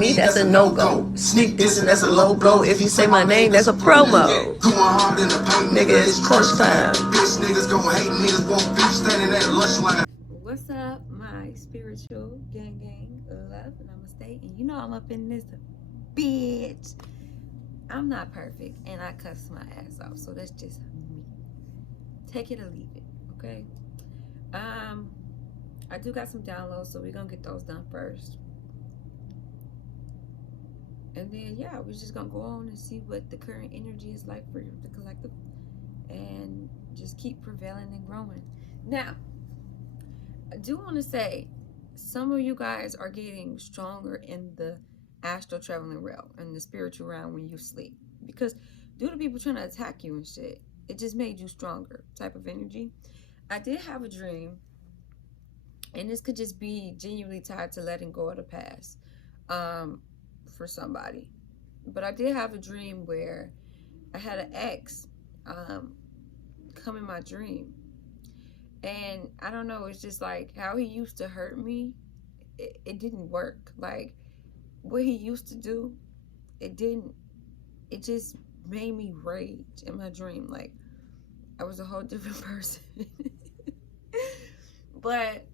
Me, that's a no-go. Sneak dissing, that's a low blow. If you say my name, that's a promo. Nigga, it's crunch time. What's up, my spiritual gang love, and I'ma stay. And you know I'm up in this bitch. I'm not perfect, and I cuss my ass off, so that's just me. Take it or leave it, okay? I do got some downloads, so we're gonna get those done first. And then, yeah, we're just gonna go on and see what the current energy is like for the collective and just keep prevailing and growing. Now, I do want to say some of you guys are getting stronger in the astral traveling realm and the spiritual realm when you sleep, because due to people trying to attack you and shit, it just made you stronger type of energy. I did have a dream, and this could just be genuinely tied to letting go of the past for somebody, but I did have a dream where I had an ex come in my dream, and I don't know, it's just like how he used to hurt me, it didn't work. Like what he used to do, it just made me rage in my dream. Like I was a whole different person. But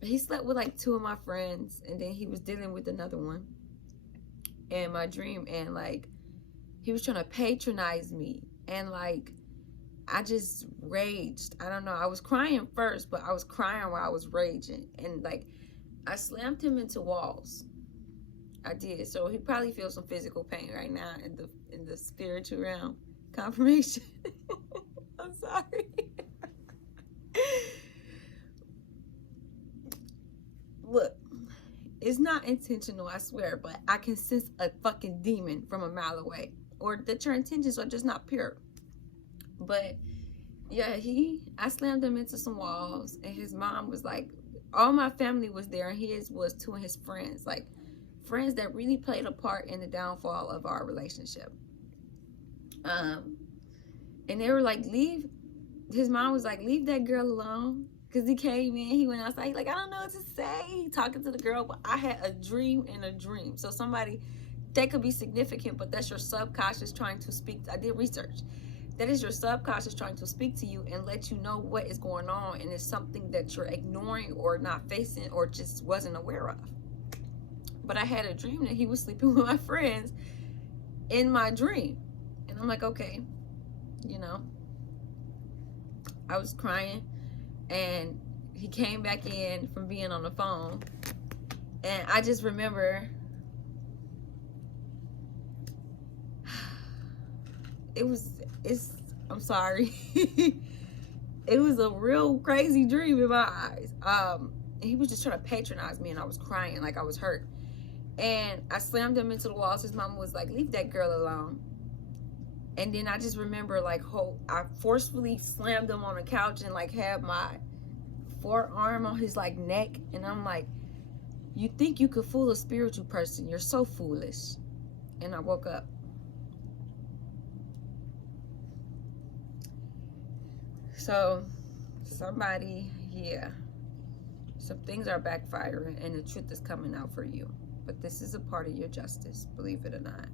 he slept with like 2 of my friends, and then he was dealing with another one in my dream, and like he was trying to patronize me, and like I just raged. I don't know, I was crying first, but I was crying while I was raging, and like I slammed him into walls. I did. So he probably feels some physical pain right now in the spiritual realm. Confirmation. I'm sorry. Look, it's not intentional, I swear, but I can sense a fucking demon from a mile away, or that your intentions are just not pure. But yeah, I slammed him into some walls, and his mom was like, all my family was there, and his was 2 of his friends, like friends that really played a part in the downfall of our relationship. And they were like, his mom was like, leave that girl alone. Because he came in, he went outside, like, I don't know what to say, talking to the girl, but I had a dream in a dream. So somebody, that could be significant, but that's your subconscious trying to speak. I did research. That is your subconscious trying to speak to you and let you know what is going on, and it's something that you're ignoring or not facing or just wasn't aware of. But I had a dream that he was sleeping with my friends in my dream. And I'm like, okay, you know, I was crying. And he came back in from being on the phone, and I just remember I'm sorry. It was a real crazy dream in my eyes. He was just trying to patronize me, and I was crying like I was hurt. And I slammed him into the walls. His mom was like, leave that girl alone. And then I just remember like I forcefully slammed him on the couch and like had my forearm on his like neck, and I'm like, you think you could fool a spiritual person? You're so foolish. And I woke up. So somebody, yeah, some things are backfiring, and the truth is coming out for you, but this is a part of your justice, believe it or not.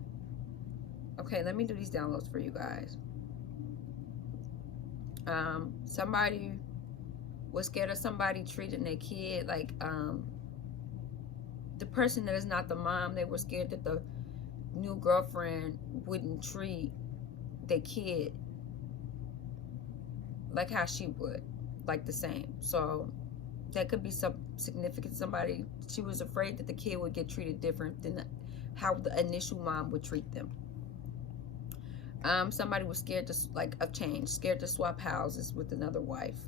Okay, let me do these downloads for you guys. Somebody was scared of somebody treating their kid like, the person that is not the mom, they were scared that the new girlfriend wouldn't treat their kid like how she would, like the same. So that could be some significant. Somebody, she was afraid that the kid would get treated different than how the initial mom would treat them. Somebody was scared of change, scared to swap houses with another wife.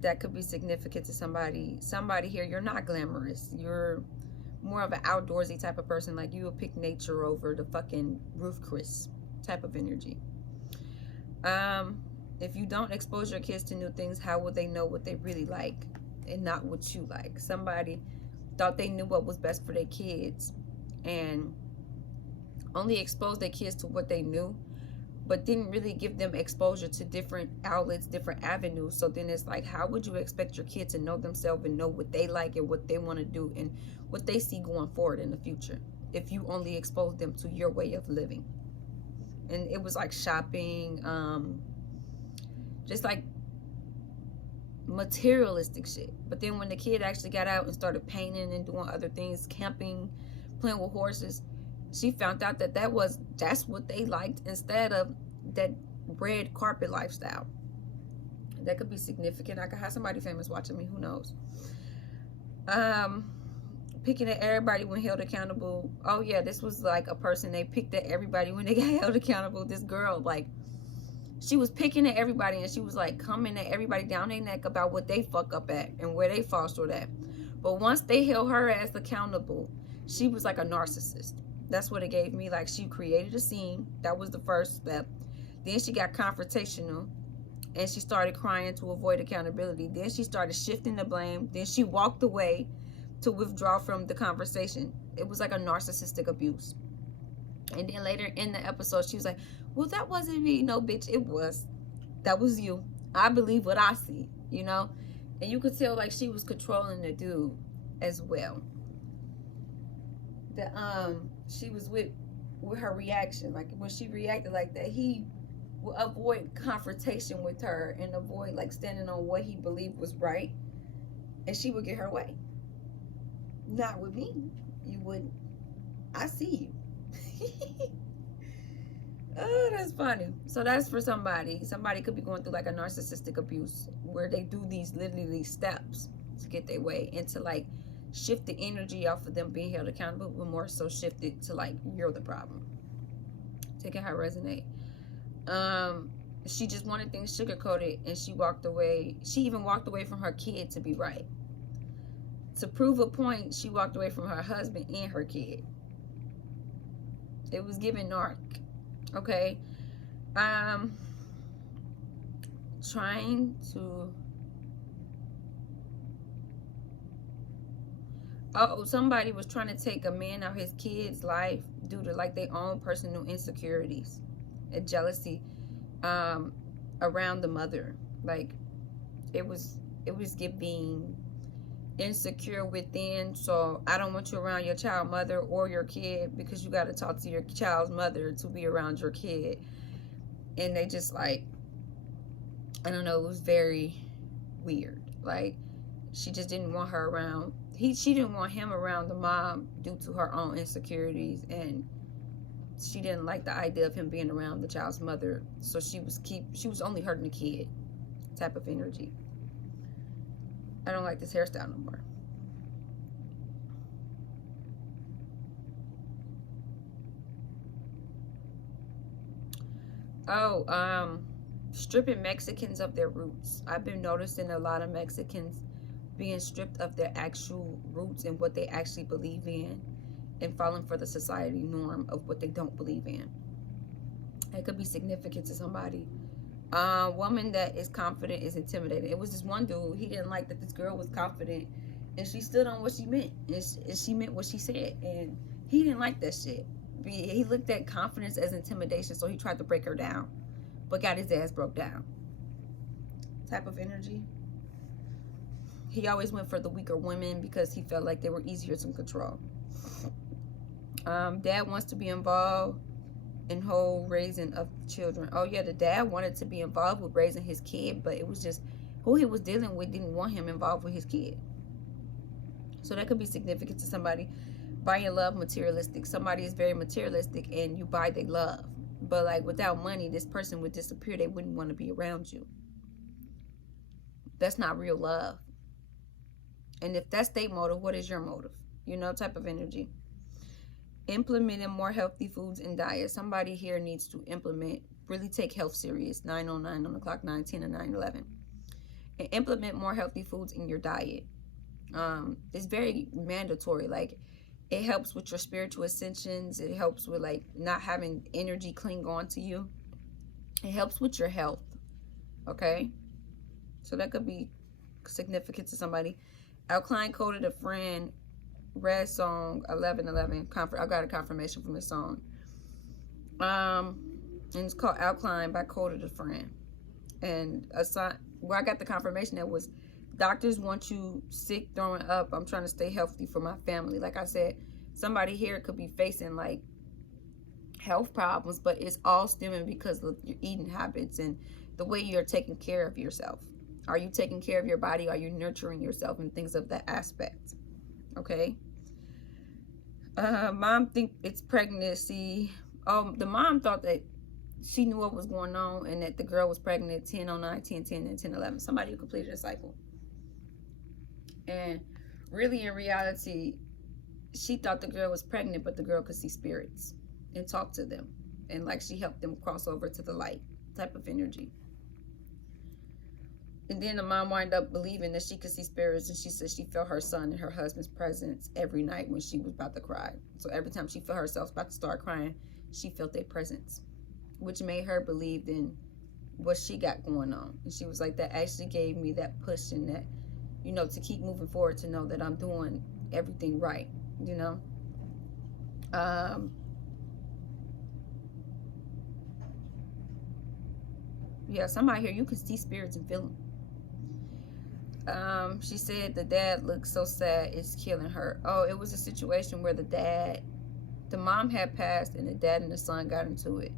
That could be significant to somebody. Somebody here, you're not glamorous. You're more of an outdoorsy type of person. Like you will pick nature over the fucking roof Chris type of energy. If you don't expose your kids to new things, how will they know what they really like and not what you like? Somebody thought they knew what was best for their kids and only exposed their kids to what they knew, but didn't really give them exposure to different outlets, different avenues. So then it's like, how would you expect your kid to know themselves and know what they like and what they want to do and what they see going forward in the future if you only expose them to your way of living? And it was like shopping, just like materialistic shit. But then when the kid actually got out and started painting and doing other things, camping, playing with horses, she found out that that's what they liked instead of that red carpet lifestyle. That could be significant. I could have somebody famous watching me, who knows. Picking at everybody when held accountable. Oh yeah, this was like a person, they picked at everybody when they got held accountable. This girl, like, she was picking at everybody and she was like coming at everybody down their neck about what they fuck up at and where they fall short at. But once they held her as accountable, she was like a narcissist. That's what it gave me. Like, she created a scene. That was the first step. Then she got confrontational and she started crying to avoid accountability. Then she started shifting the blame. Then she walked away to withdraw from the conversation. It was like a narcissistic abuse. And then later in the episode, she was like, well, that wasn't me. No, bitch, it was. That was you. I believe what I see, you know? And you could tell, like, she was controlling the dude as well. She was with her reaction. Like, when she reacted like that, he would avoid confrontation with her and avoid, like, standing on what he believed was right. And she would get her way. Not with me. You wouldn't. I see you. Oh, that's funny. So that's for somebody. Somebody could be going through like a narcissistic abuse where they do these literally steps to get their way and to like shift the energy off of them being held accountable, but more so shift it to like, you're the problem. Taking her resonate. She just wanted things sugar-coated and she walked away. She even walked away from her kid to be right. To prove a point, she walked away from her husband and her kid. It was giving narc. Okay. Trying to... Oh, somebody was trying to take a man out of his kid's life due to like their own personal insecurities and jealousy around the mother. Like, it was giving insecure within. So I don't want you around your child mother or your kid because you got to talk to your child's mother to be around your kid. And they just like, I don't know, it was very weird. Like, she just didn't want her around. She didn't want him around the mom due to her own insecurities, and she didn't like the idea of him being around the child's mother. So she was only hurting the kid type of energy. I don't like this hairstyle no more. Oh, stripping Mexicans of their roots. I've been noticing a lot of Mexicans being stripped of their actual roots and what they actually believe in and falling for the society norm of what they don't believe in. It could be significant to somebody. Woman that is confident is intimidated. It was this one dude, he didn't like that this girl was confident and she stood on what she meant and she meant what she said, and he didn't like that shit. He looked at confidence as intimidation, so he tried to break her down but got his ass broke down type of energy. He always went for the weaker women because he felt like they were easier to control. Dad wants to be involved in whole raising of children. Oh yeah, the dad wanted to be involved with raising his kid, but it was just who he was dealing with didn't want him involved with his kid. So that could be significant to somebody. Buying love, materialistic. Somebody is very materialistic and you buy their love, but like without money, this person would disappear. They wouldn't want to be around you. That's not real love. And if that's their motive, what is your motive? You know, type of energy. Implementing more healthy foods and diet. Somebody here needs to implement, really take health serious. 9:09 on the clock, 9:10 and 9:11. And implement more healthy foods in your diet. It's very mandatory. Like, it helps with your spiritual ascensions. It helps with like not having energy cling on to you. It helps with your health. Okay? So that could be significant to somebody. Alkine quoted a friend, Red song 11:11. I got a confirmation from his song. And it's called Alkine by Coda the Friend. And a sign where I got the confirmation that was, doctors want you sick, throwing up. I'm trying to stay healthy for my family. Like I said, somebody here could be facing like health problems, but it's all stemming because of your eating habits and the way you're taking care of yourself. Are you taking care of your body? Are you nurturing yourself and things of that aspect? Okay. Mom think it's pregnancy. The mom thought that she knew what was going on and that the girl was pregnant at 10:09, 10:10, and 10:11. Somebody who completed a cycle. And really, in reality, she thought the girl was pregnant, but the girl could see spirits and talk to them. And like she helped them cross over to the light type of energy. And then the mom wound up believing that she could see spirits, and she said she felt her son and her husband's presence every night when she was about to cry. So every time she felt herself about to start crying, she felt their presence, which made her believe in what she got going on. And she was like, that actually gave me that push and that, you know, to keep moving forward, to know that I'm doing everything right, you know. Yeah, somebody here, you can see spirits and feel them. She said the dad looks so sad, it's killing her. Oh, it was a situation where the mom had passed and the dad and the son got into it.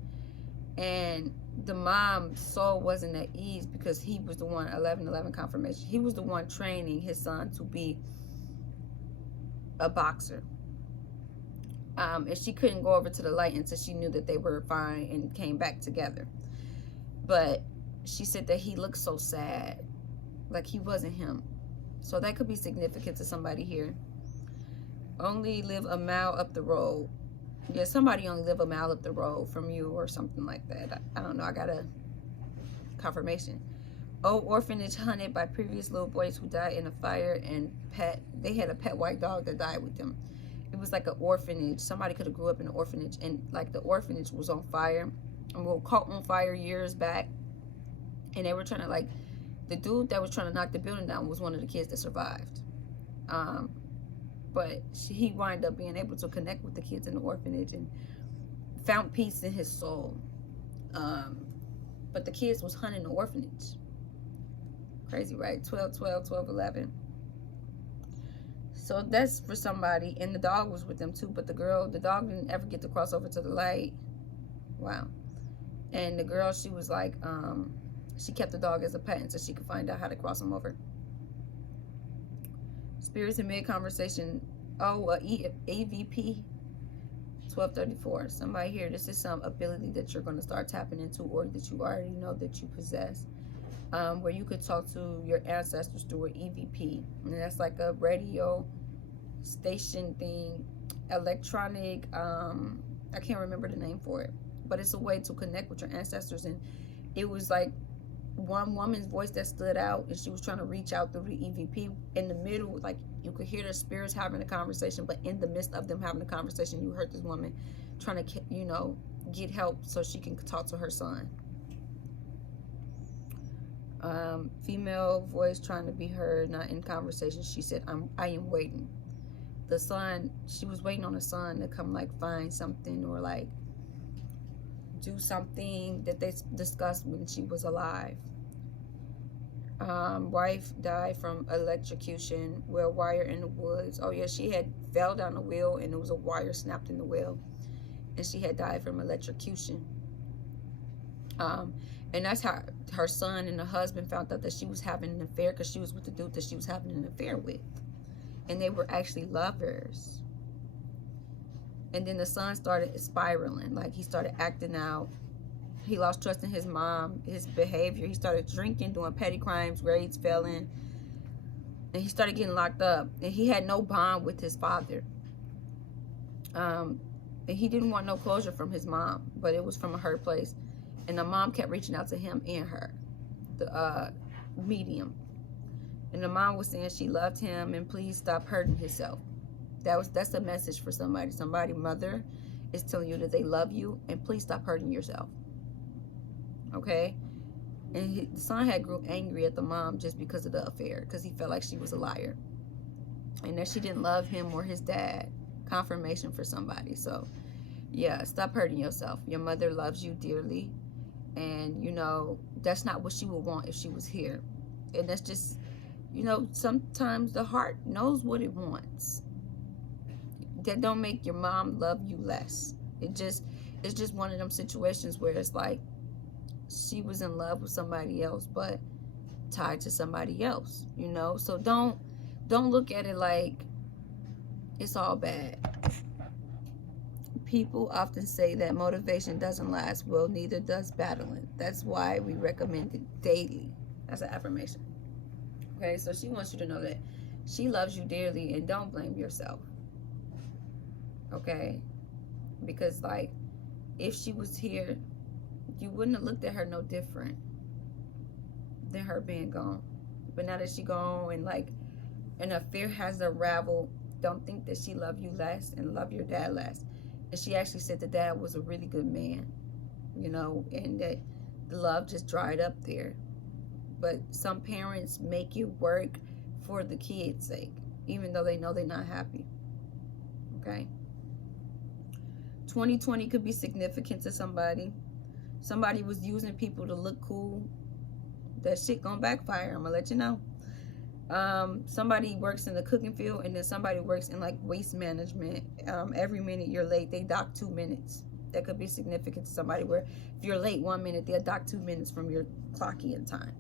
And the mom's soul wasn't at ease because he was the one, 11/11 confirmation. He was the one training his son to be a boxer. And she couldn't go over to the light until she knew that they were fine and came back together. But she said that he looked so sad, like he wasn't him. So that could be significant to somebody here. Only live a mile up the road. Yeah, somebody only live a mile up the road from you or something like that. I don't know. I got a confirmation. Old orphanage hunted by previous little boys who died in a fire, and they had a pet white dog that died with them. It was like an orphanage. Somebody could have grew up in an orphanage, and like the orphanage was on fire. And we caught on fire years back, and they were trying to, like, the dude that was trying to knock the building down was one of the kids that survived. But he wound up being able to connect with the kids in the orphanage and found peace in his soul. But the kids was hunting the orphanage. Crazy, right? 12/12, 12/11. So that's for somebody. And the dog was with them too. But the dog didn't ever get to cross over to the light. Wow. And the girl, she was like, she kept the dog as a pet until she could find out how to cross him over. Spirits in mid-conversation. Oh, EVP 1234. Somebody here, this is some ability that you're going to start tapping into, or that you already know that you possess. Where you could talk to your ancestors through an EVP. And that's like a radio station thing. Electronic, I can't remember the name for it. But it's a way to connect with your ancestors. And it was like one woman's voice that stood out, and she was trying to reach out through the EVP. In the middle, like, you could hear the spirits having a conversation, but in the midst of them having a conversation, you heard this woman trying to, you know, get help so she can talk to her son. Female voice trying to be heard, not in conversation. She said, I am waiting. The son, she was waiting on the son to come, like, find something or like do something that they discussed when she was alive. Wife died from electrocution, well, wire in the woods. Oh yeah, she had fell down the wheel and there was a wire snapped in the wheel, and she had died from electrocution. And that's how her son and the husband found out that she was having an affair, because she was with the dude that she was having an affair with, and they were actually lovers. And then the son started spiraling, like he started acting out. He lost trust in his mom, his behavior. He started drinking, doing petty crimes, grades failing. And he started getting locked up. And he had no bond with his father. And he didn't want no closure from his mom, but it was from a hurt place. And the mom kept reaching out to him and her, the medium. And the mom was saying she loved him and please stop hurting himself. That's a message for somebody. Somebody, mother, is telling you that they love you and please stop hurting yourself. Okay? And the son had grew angry at the mom just because of the affair, because he felt like she was a liar and that she didn't love him or his dad. Confirmation for somebody. So Yeah, stop hurting yourself. Your mother loves you dearly, and you know that's not what she would want if she was here. And that's just, you know, sometimes the heart knows what it wants. That don't make your mom love you less. It's just one of them situations where it's like she was in love with somebody else, but tied to somebody else, you know. So don't look at it like it's all bad. People often say that motivation doesn't last. Well, neither does battling. That's why we recommend it daily. That's an affirmation. Okay, so she wants you to know that she loves you dearly, and don't blame yourself. Okay, because like if she was here, you wouldn't have looked at her no different than her being gone. But now that she gone, and like, and her fear has unraveled, don't think that she loved you less and love your dad less. And she actually said the dad was a really good man, you know, and that the love just dried up there. But some parents make it work for the kids' sake, even though they know they're not happy. Okay. 2020 could be significant to somebody. Somebody was using people to look cool. That shit gonna backfire. I'm gonna let you know. Somebody works in the cooking field, and then somebody works in like waste management. Every minute you're late, they dock 2 minutes. That could be significant to somebody, where if you're late 1 minute, they'll dock 2 minutes from your clock in time.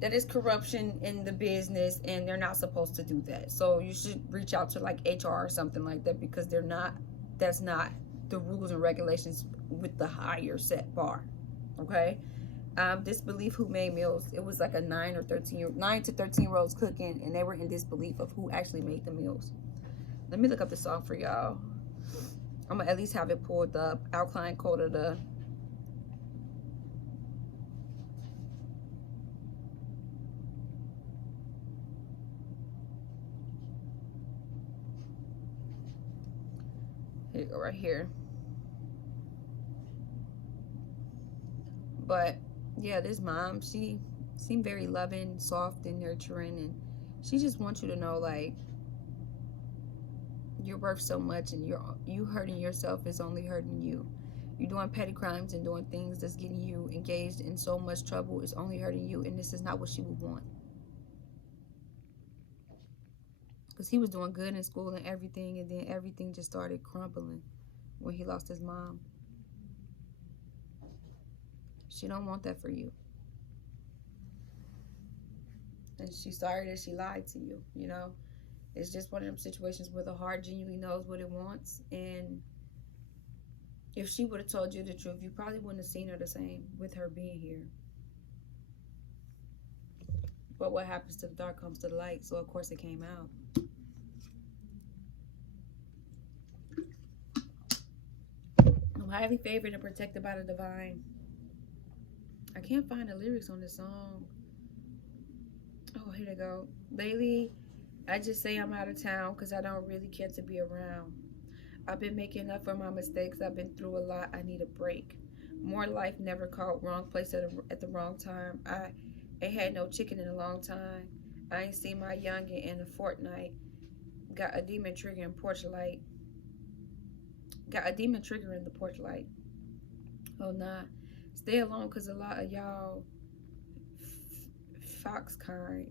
That is corruption in the business, and they're not supposed to do that. So you should reach out to like HR or something like that, because they're not, that's not the rules and regulations with the higher set bar. Okay. Disbelief who made meals. It was like a 9 to 13-year-olds cooking, and they were in disbelief of who actually made the meals. Let me look up the song for y'all. I'm gonna at least have it pulled up. Alkine quoted the here you go, right here. But yeah, this mom, she seemed very loving, soft, and nurturing, and she just wants you to know, like, you're worth so much, and you hurting yourself is only hurting you. You doing petty crimes and doing things that's getting you engaged in so much trouble is only hurting you, and this is not what she would want. Because he was doing good in school and everything, and then everything just started crumbling when he lost his mom. She don't want that for you. And she's sorry that she lied to you, you know. It's just one of them situations where the heart genuinely knows what it wants. And if she would have told you the truth, you probably wouldn't have seen her the same with her being here. But what happens to the dark comes to the light. So, of course, it came out. I'm highly favored and protected by the divine. I can't find the lyrics on this song. Oh, here they go. Lately, I just say I'm out of town because I don't really care to be around. I've been making up for my mistakes. I've been through a lot. I need a break. More life, never caught. Wrong place at the wrong time. I ain't had no chicken in a long time. I ain't seen my youngin' in a fortnight. Got a demon trigger in porch light. Got a demon trigger in the porch light. Oh, nah. Stay alone because a lot of y'all fox kind.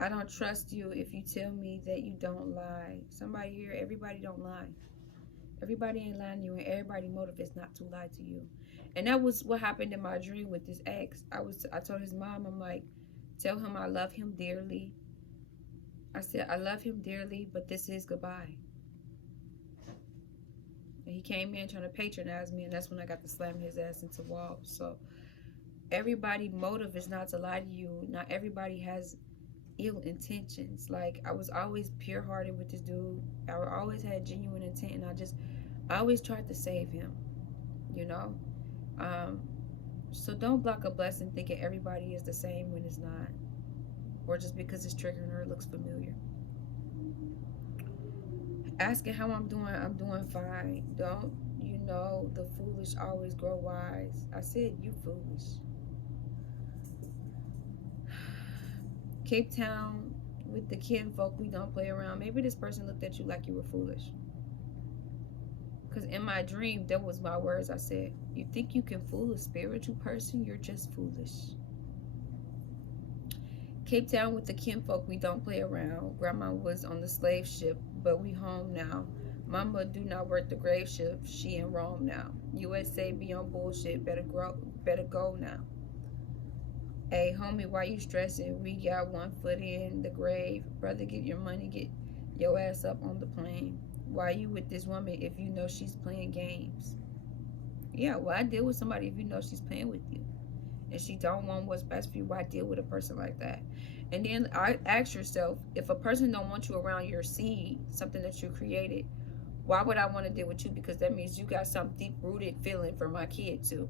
I don't trust you if you tell me that you don't lie. Somebody here, everybody don't lie. Everybody ain't lying to you, and everybody's motive is not to lie to you. And that was what happened in my dream with this ex. I told his mom, I'm like, tell him I love him dearly. I said, I love him dearly, but this is goodbye. And he came in trying to patronize me, and that's when I got to slam his ass into walls. So everybody's motive is not to lie to you. Not everybody has ill intentions. Like, I was always pure-hearted with this dude. I always had genuine intent, and I always tried to save him, you know. So don't block a blessing thinking everybody is the same when it's not, or just because it's triggering her, it looks familiar. Asking how I'm doing fine. Don't you know the foolish always grow wise? I said you foolish. Cape Town, with the kinfolk, we don't play around. Maybe this person looked at you like you were foolish. Because in my dream, that was my words. I said, you think you can fool a spiritual person? You're just foolish. Cape Town with the kinfolk, we don't play around. Grandma was on the slave ship, but we home now. Mama do not work the grave shift. She in Rome now. USA be on bullshit. Better go now. Hey, homie, why you stressing? We got 1 foot in the grave. Brother, get your money. Get your ass up on the plane. Why you with this woman if you know she's playing games? Yeah, why deal with somebody if you know she's playing with you? And she don't want what's best for you? Why deal with a person like that? And then I ask yourself, if a person don't want you around your seed, something that you created, why would I want to deal with you? Because that means you got some deep-rooted feeling for my kid too.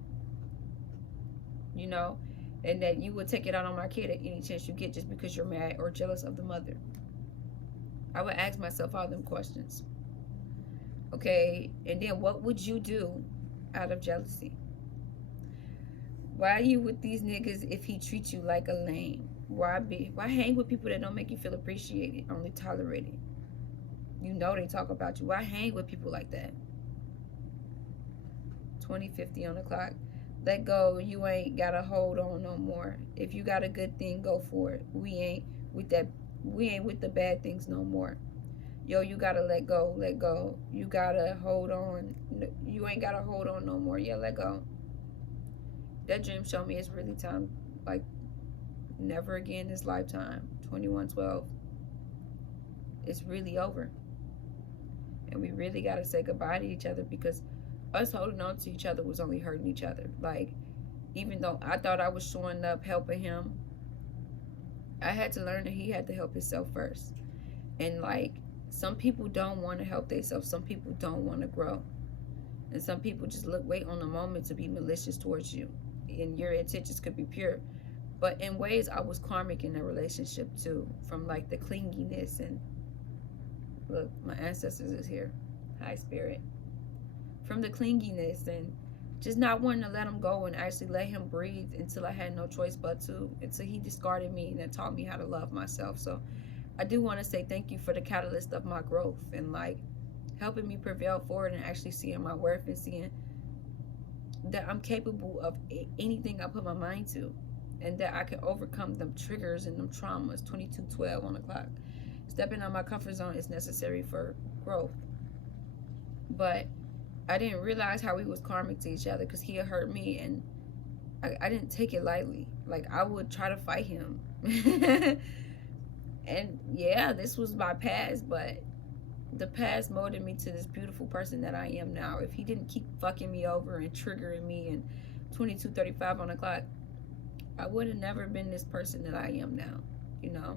You know? And that you would take it out on my kid at any chance you get just because you're mad or jealous of the mother. I would ask myself all them questions. Okay? And then what would you do out of jealousy? Why are you with these niggas if he treats you like a lame? Why hang with people that don't make you feel appreciated, only tolerated? You know they talk about you. Why hang with people like that? 2050 on the clock. Let go. You ain't gotta hold on no more. If you got a good thing, go for it. We ain't with the bad things no more. Yo, you gotta let go. Let go. You gotta hold on. You ain't gotta hold on no more. Yeah, let go. That dream showed me it's really time, like never again this lifetime. 2112. It's really over. And we really got to say goodbye to each other, because us holding on to each other was only hurting each other. Like, even though I thought I was showing up, helping him, I had to learn that he had to help himself first. And like, some people don't want to help themselves. Some people don't want to grow. And some people just wait on the moment to be malicious towards you. And your intentions could be pure. But in ways, I was karmic in a relationship too. From like the clinginess and... Look, my ancestors is here. Hi, spirit. From the clinginess and just not wanting to let him go and actually let him breathe until I had no choice but to. Until he discarded me and then taught me how to love myself. So I do want to say thank you for the catalyst of my growth and like helping me prevail forward and actually seeing my worth and seeing that I'm capable of anything I put my mind to, and that I can overcome them triggers and them traumas. 2212 on the clock. Stepping out my comfort zone is necessary for growth. But I didn't realize how we was karmic to each other, because he had hurt me, and I didn't take it lightly. Like, I would try to fight him. And yeah, this was my past, but the past molded me to this beautiful person that I am now. If he didn't keep fucking me over and triggering me, and 2235 on the clock, I would have never been this person that I am now, you know?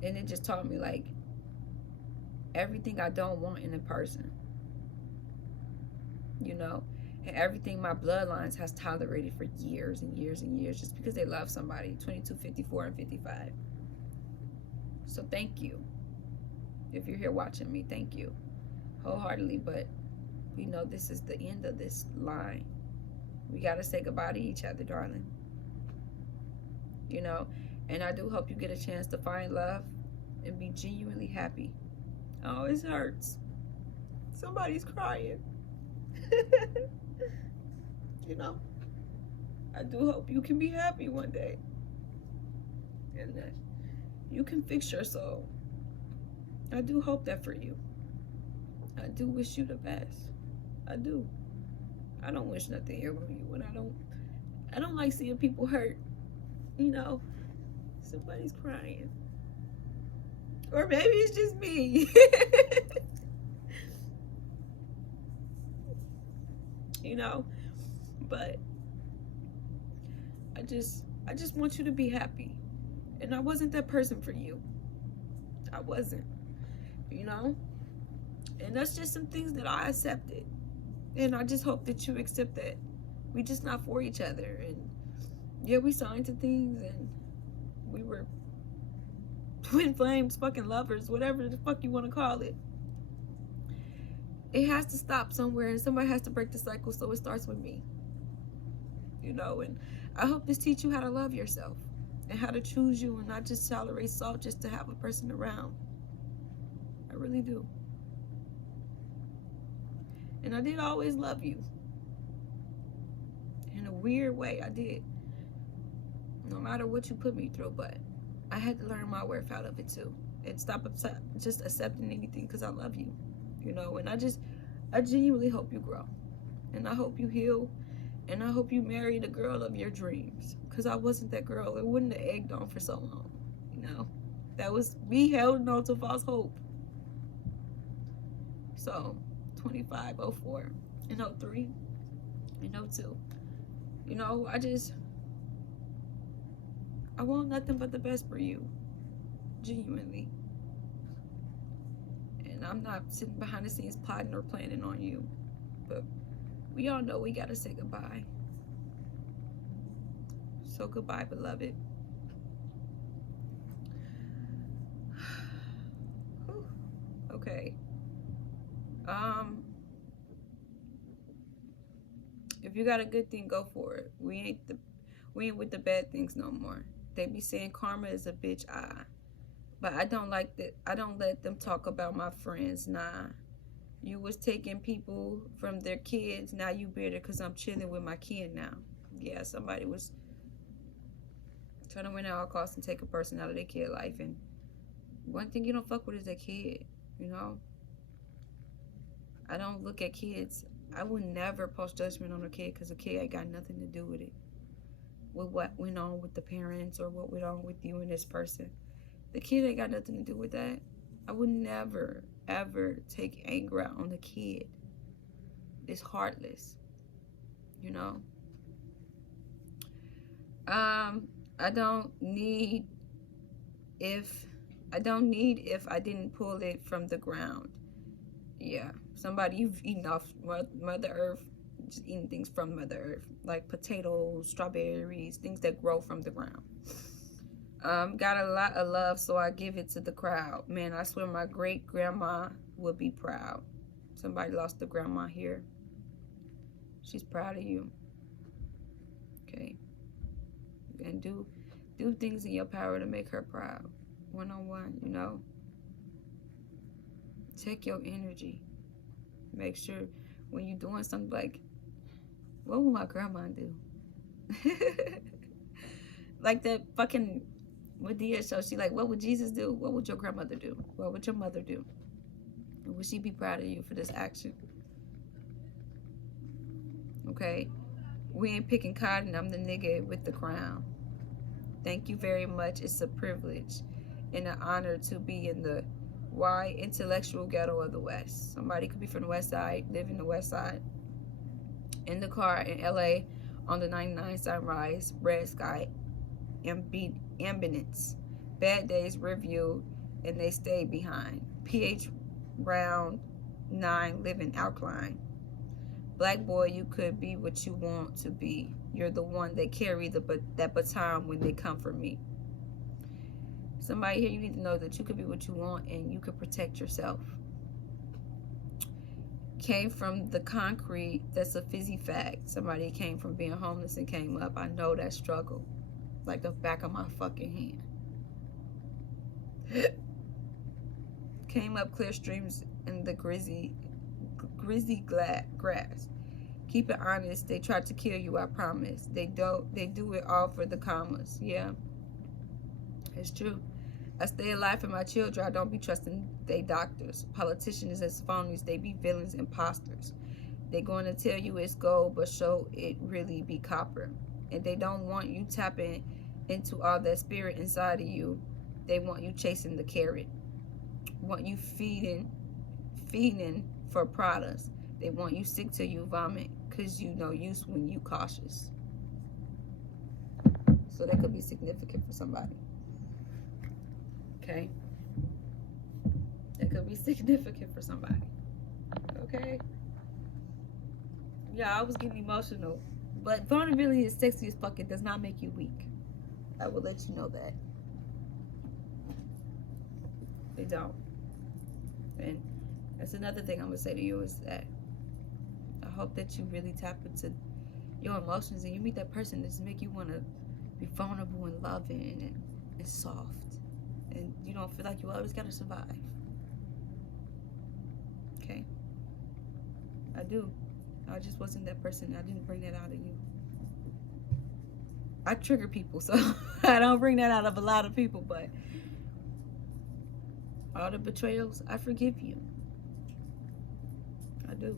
And it just taught me, like, everything I don't want in a person, you know? And everything my bloodlines has tolerated for years and years and years just because they love somebody. 2254 and 55. So thank you. If you're here watching me, thank you wholeheartedly. But we know this is the end of this line. We got to say goodbye to each other, darling. You know? And I do hope you get a chance to find love and be genuinely happy. Oh, it hurts. Somebody's crying. You know? I do hope you can be happy one day. And that you can fix your soul. I do hope that for you. I do wish you the best. I do. I don't wish nothing ill on you, and I don't like seeing people hurt. You know? Somebody's crying. Or maybe it's just me. You know? But I just want you to be happy. And I wasn't that person for you. I wasn't. You know? And that's just some things that I accepted. And I just hope that you accept that. We just not for each other. And yeah, we signed to things, and we were twin flames, fucking lovers, whatever the fuck you want to call it. It has to stop somewhere, and somebody has to break the cycle, so it starts with me. You know, and I hope this teach you how to love yourself and how to choose you and not just tolerate salt just to have a person around. I really do. And I did always love you. In a weird way, I did. No matter what you put me through, but I had to learn my worth out of it too. And stop just accepting anything because I love you. You know, and I genuinely hope you grow. And I hope you heal. And I hope you marry the girl of your dreams. Because I wasn't that girl. It wouldn't have egged on for so long. You know? That was me holding on to false hope. So, 25, 04, and 03, and 02. You know, I want nothing but the best for you. Genuinely. And I'm not sitting behind the scenes plotting or planning on you. But we all know we gotta say goodbye. So goodbye, beloved. Okay. If you got a good thing, go for it. We ain't with the bad things no more. They be saying karma is a bitch. But I don't like that. I don't let them talk about my friends. Nah. You was taking people from their kids. Now you bitter because I'm chilling with my kid now. Yeah, somebody was trying to win at all costs and take a person out of their kid life. And one thing you don't fuck with is their kid. You know? I don't look at kids. I would never post judgment on a kid because a kid ain't got nothing to do with it. With what went on with the parents or what went on with you and this person. The kid ain't got nothing to do with that. I would never, ever take anger out on the kid. It's heartless. You know? I don't need if I didn't pull it from the ground. Yeah. Somebody you've eaten off Mother Earth, just eating things from Mother Earth. Like potatoes, strawberries, things that grow from the ground. Got a lot of love, so I give it to the crowd. Man, I swear my great-grandma would be proud. Somebody lost a grandma here. She's proud of you. Okay. And do things in your power to make her proud. One-on-one, you know. Check your energy. Make sure when you're doing something like, what would my grandma do? Like that fucking Medea show. She like, what would Jesus do? What would your grandmother do? What would your mother do? And would she be proud of you for this action? Okay? We ain't picking cotton. I'm the nigga with the crown. Thank you very much. It's a privilege and an honor to be in the white intellectual ghetto of the West. Somebody could be from the West Side, live in the West Side. In the car in LA on the 99 sunrise, red sky, ambience. Bad days review and they stay behind. pH round 9, living alkaline. Black boy, you could be what you want to be. You're the one that carry that baton when they come for me. Somebody here, you need to know that you could be what you want and you could protect yourself. Came from the concrete, that's a fizzy fact. Somebody came from being homeless and came up. I know that struggle. Like the back of my fucking hand. Came up clear streams in the grizzy grass. Keep it honest. They tried to kill you, I promise. They do it all for the commas. Yeah. It's true. I stay alive for my children. I don't be trusting they doctors. Politicians as phonies. They be villains, imposters. They going to tell you it's gold, but show it really be copper. And they don't want you tapping into all that spirit inside of you. They want you chasing the carrot. Want you feeding for products. They want you sick till you vomit, because you know use when you cautious. So that could be significant for somebody. Okay? That could be significant for somebody. Okay? Yeah, I was getting emotional. But vulnerability is sexy as fuck. It does not make you weak. I will let you know that. They don't. And that's another thing I'm going to say to you is that I hope that you really tap into your emotions and you meet that person that just make you want to be vulnerable and loving and soft. And you don't feel like you always got to survive. Okay? I do. I just wasn't that person. I didn't bring that out of you. I trigger people, so I don't bring that out of a lot of people, but all the betrayals, I forgive you. I do.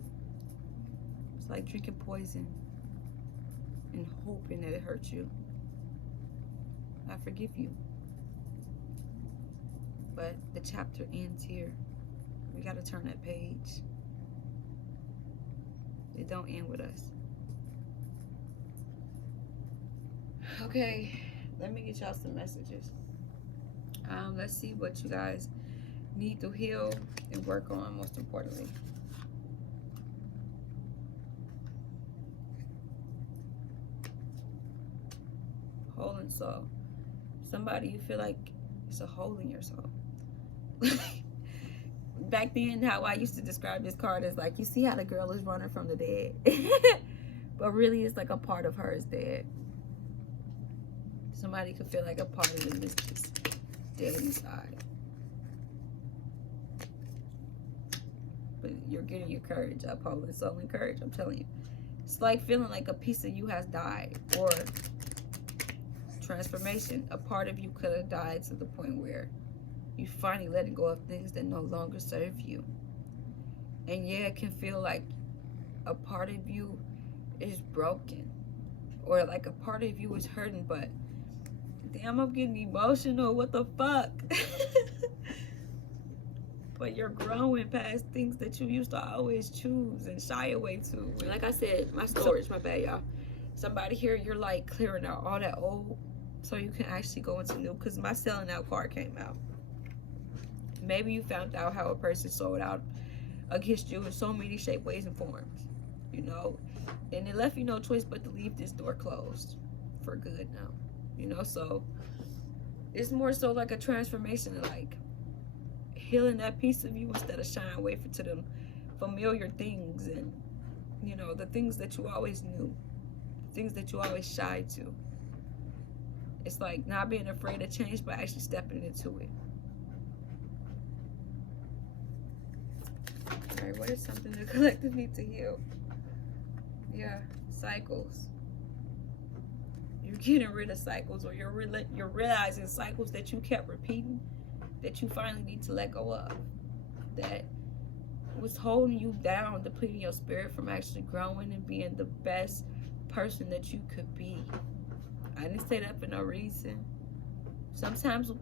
It's like drinking poison and hoping that it hurts you. I forgive you. But the chapter ends here. We gotta turn that page. It don't end with us. Okay, let me get y'all some messages. Let's see what you guys need to heal and work on, most importantly. Hole in soul. Somebody you feel like it's a hole in your soul. Back then, how I used to describe this card is like, you see how the girl is running from the dead, but really it's like a part of her is dead. Somebody could feel like a part of them is just dead inside, but you're getting your courage up, holding soul and courage. I'm telling you, it's like feeling like a piece of you has died, or transformation. A part of you could have died to the point where you finally letting go of things that no longer serve you. And yeah, it can feel like a part of you is broken, or like a part of you is hurting, but damn, I'm getting emotional. What the fuck? But you're growing past things that you used to always choose and shy away to. And like I said, my storage, my bad, y'all. Somebody here, you're like clearing out all that old so you can actually go into new, because my selling out card came out. Maybe you found out how a person sold out against you in so many shapes, ways, and forms, you know, and it left you no choice but to leave this door closed for good now, you know. So it's more so like a transformation, like healing that piece of you instead of shying away to them familiar things, and you know, the things that you always knew, things that you always shied to. It's like not being afraid of change, but actually stepping into it. All right, what is something the collective need to heal? Yeah, cycles. You're getting rid of cycles, or you're realizing cycles that you kept repeating that you finally need to let go of, that was holding you down, depleting your spirit from actually growing and being the best person that you could be. I didn't say that for no reason. Sometimes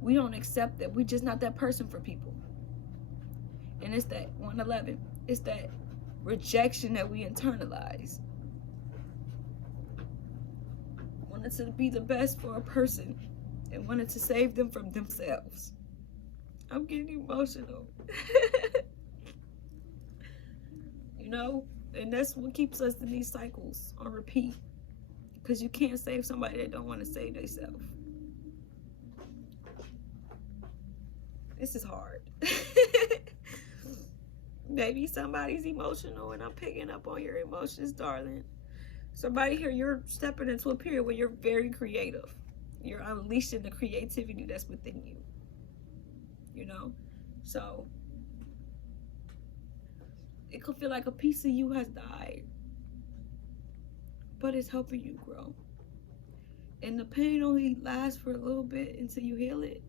we don't accept that we're just not that person for people. And it's that 111. It's that rejection that we internalize. Wanted to be the best for a person and wanted to save them from themselves. I'm getting emotional. You know, and that's what keeps us in these cycles on repeat. Because you can't save somebody that don't want to save themselves. This is hard. Maybe somebody's emotional and I'm picking up on your emotions, darling. Somebody here, you're stepping into a period where you're very creative. You're unleashing the creativity that's within you. You know? So it could feel like a piece of you has died, but it's helping you grow. And the pain only lasts for a little bit until you heal it.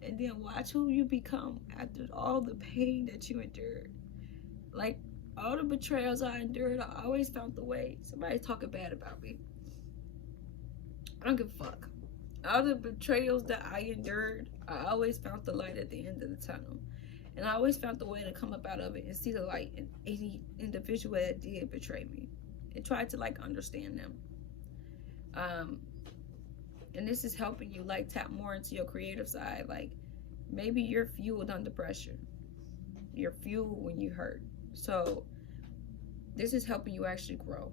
And then watch who you become after all the pain that you endured. Like, all the betrayals I endured, I always found the way. Somebody's talking bad about me. I don't give a fuck. All the betrayals that I endured, I always found the light at the end of the tunnel. And I always found the way to come up out of it and see the light in any individual that did betray me. And try to, like, understand them. And this is helping you, like, tap more into your creative side. Like, maybe you're fueled under pressure. You're fueled when you hurt. So this is helping you actually grow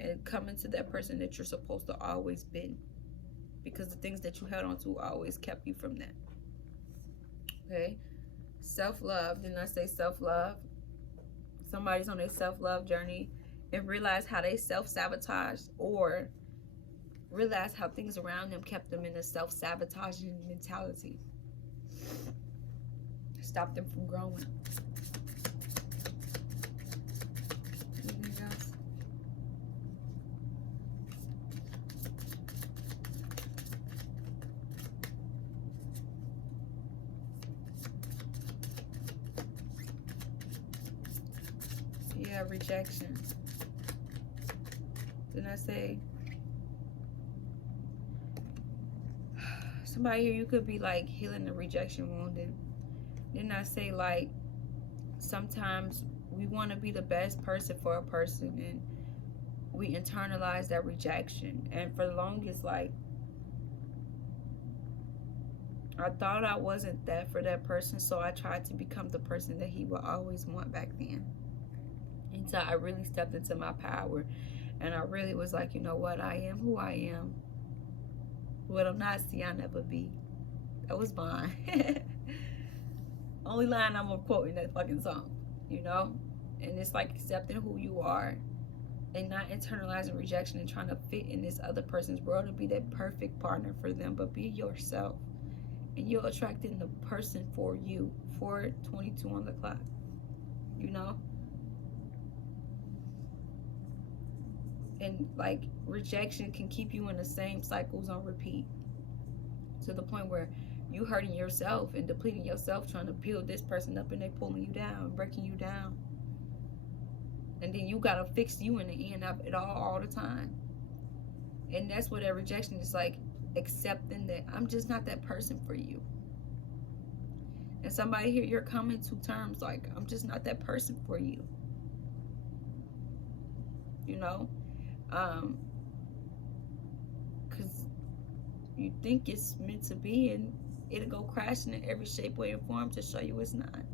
and come into that person that you're supposed to always been, because the things that you held on to always kept you from that. Okay, self-love. Didn't I say self-love? Somebody's on a self-love journey and realize how they self-sabotaged, or realize how things around them kept them in a self-sabotaging mentality. Stop them from growing. Yeah, rejection. Then I say, somebody here, you could be like healing the rejection wound. And then I say, like, sometimes we want to be the best person for a person, and we internalize that rejection. And for the longest, like, I thought I wasn't that for that person, so I tried to become the person that he would always want back then. Until I really stepped into my power, and I really was like, you know what, I am who I am. What I'm not, see, I'll never be. That was mine. Only line I'm gonna quote in that fucking song, you know? And it's like accepting who you are and not internalizing rejection and trying to fit in this other person's world to be that perfect partner for them, but be yourself. And you're attracting the person for you. 4:22 on the clock, you know? And like, rejection can keep you in the same cycles on repeat, to the point where you hurting yourself and depleting yourself trying to build this person up, and they pulling you down, breaking you down. And then you gotta fix you in the end of it all the time. And that's what that rejection is like, accepting that I'm just not that person for you. And somebody here, you're coming to terms like, I'm just not that person for you. You know? Because you think it's meant to be, and it'll go crashing in every shape, way, and form to show you it's not.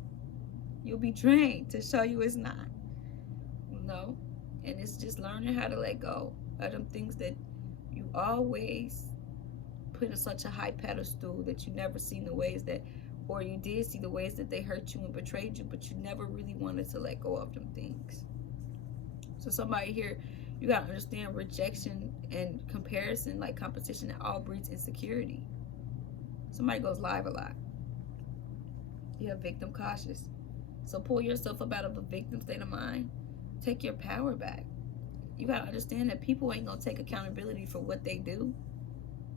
You'll be drained to show you it's not. You know? And it's just learning how to let go of them things that you always put in such a high pedestal, that you never seen the ways that, or you did see the ways that they hurt you and betrayed you, but you never really wanted to let go of them things. So somebody here, you gotta understand rejection and comparison, like competition, that all breeds insecurity. Somebody goes live a lot. You're victim cautious. So pull yourself up out of a victim state of mind. Take your power back. You gotta understand that people ain't gonna take accountability for what they do,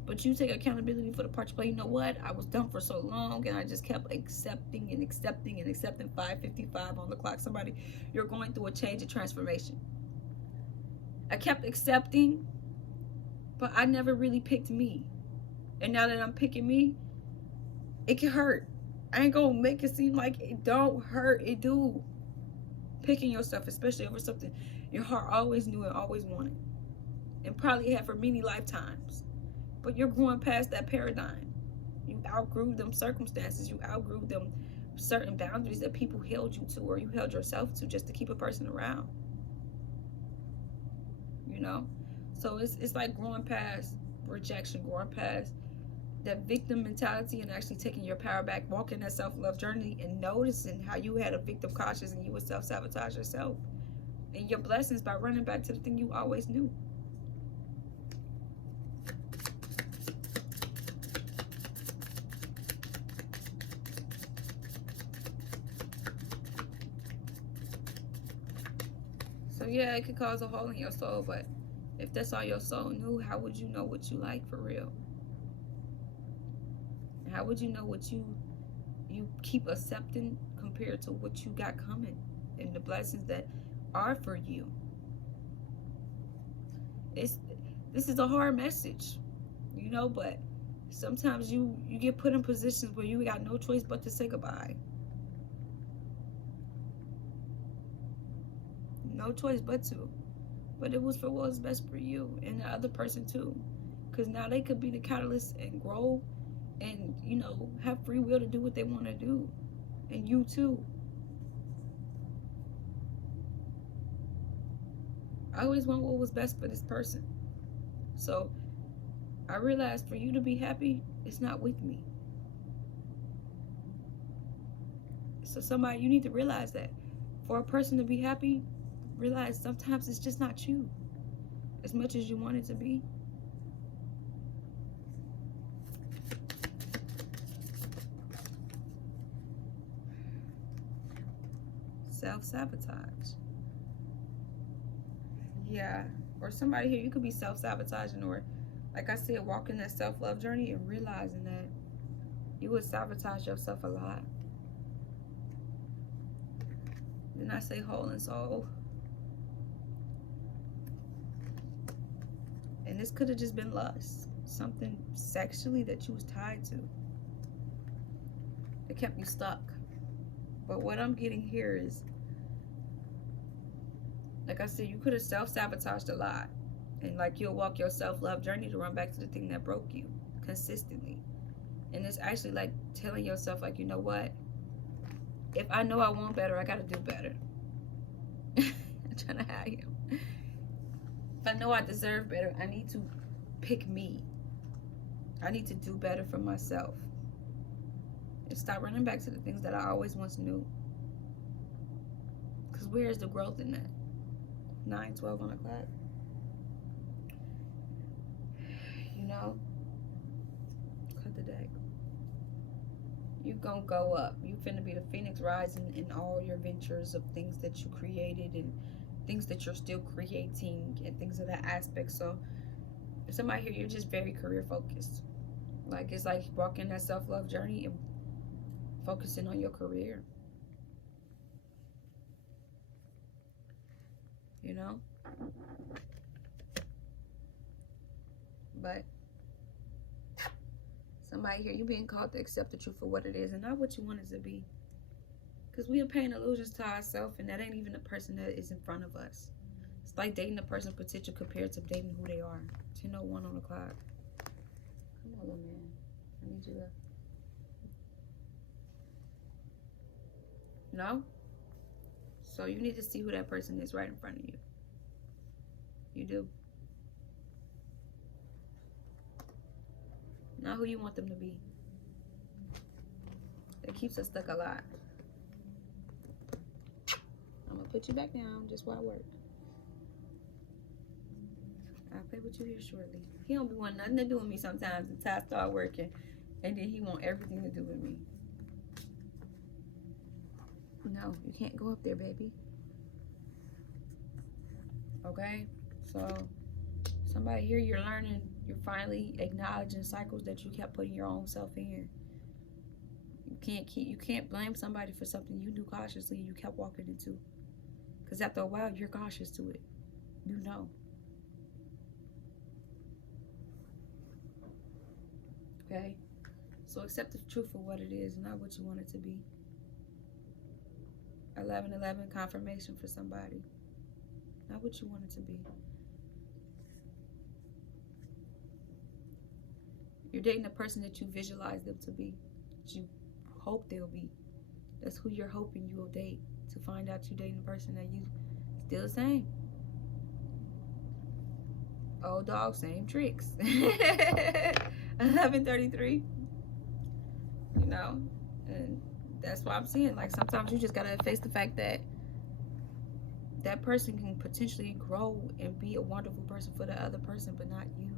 but you take accountability for the part you play. You know what? I was dumb for so long, and I just kept accepting and accepting and accepting. 5:55 on the clock. Somebody, you're going through a change and transformation. I kept accepting, but I never really picked me. And now that I'm picking me, it can hurt. I ain't gonna make it seem like it don't hurt. It do. Picking yourself, especially over something your heart always knew and always wanted, and probably had for many lifetimes. But you're growing past that paradigm. You outgrew them circumstances. You outgrew them certain boundaries that people held you to, or you held yourself to, just to keep a person around. You know? So it's like growing past rejection, growing past that victim mentality, and actually taking your power back, walking that self-love journey, and noticing how you had a victim cautious and you would self-sabotage yourself and your blessings by running back to the thing you always knew. So yeah, it could cause a hole in your soul, but if that's all your soul knew, how would you know what you like for real? How would you know what you keep accepting compared to what you got coming and the blessings that are for you? This is a hard message, you know, but sometimes you get put in positions where you got no choice but to say goodbye. No choice but to. But it was for what's best for you and the other person too. Because now they could be the catalyst and grow and, you know, have free will to do what they want to do. And you too. I always want what was best for this person. So I realized for you to be happy, it's not with me. So somebody, you need to realize that. For a person to be happy, realize sometimes it's just not you as much as you want it to be. Self-sabotage. Yeah. Or somebody here, you could be self-sabotaging, or like I said, walking that self-love journey and realizing that you would sabotage yourself a lot. Then I say whole and soul. And this could have just been lust. Something sexually that you was tied to. It kept you stuck. But what I'm getting here is, like I said, you could have self-sabotaged a lot. And like you'll walk your self-love journey to run back to the thing that broke you consistently. And it's actually like telling yourself, like, you know what? If I know I want better, I gotta do better. I'm trying to hide him. If I know I deserve better, I need to pick me. I need to do better for myself. And stop running back to the things that I always once knew. Because where is the growth in that? 9, 12 on the clock. You know? Cut the deck. You gonna go up. You finna be the phoenix rising in all your ventures of things that you created and things that you're still creating and things of that aspect. So if somebody here, you're just very career focused. Like it's like walking that self-love journey and focusing on your career. You know? But somebody here, you being called to accept the truth for what it is and not what you want it to be. Because we are paying illusions to ourselves, and that ain't even the person that is in front of us. It's like dating a person potential compared to dating who they are. 10:01 on the clock. Come on, little man. I need you to... No? So you need to see who that person is right in front of you. You do. Not who you want them to be. It keeps us stuck a lot. I'm gonna put you back down just while I work. I'll play with you here shortly. He don't be wanting nothing to do with me sometimes until I start working. And then he want everything to do with me. No, you can't go up there, baby. Okay? So, somebody here, you're learning, you're finally acknowledging cycles that you kept putting your own self in. You can't blame somebody for something you do cautiously and you kept walking into. Because after a while, you're cautious to it. You know. Okay? So accept the truth for what it is, not what you want it to be. 11:11 confirmation for somebody. Not what you want it to be. You're dating a person that you visualize them to be. That you hope they'll be. That's who you're hoping you'll date. To find out you're dating a person that you still the same. Old dog, same tricks. 11:33. You know? And that's why I'm seeing. Like sometimes you just gotta face the fact that that person can potentially grow and be a wonderful person for the other person, but not you.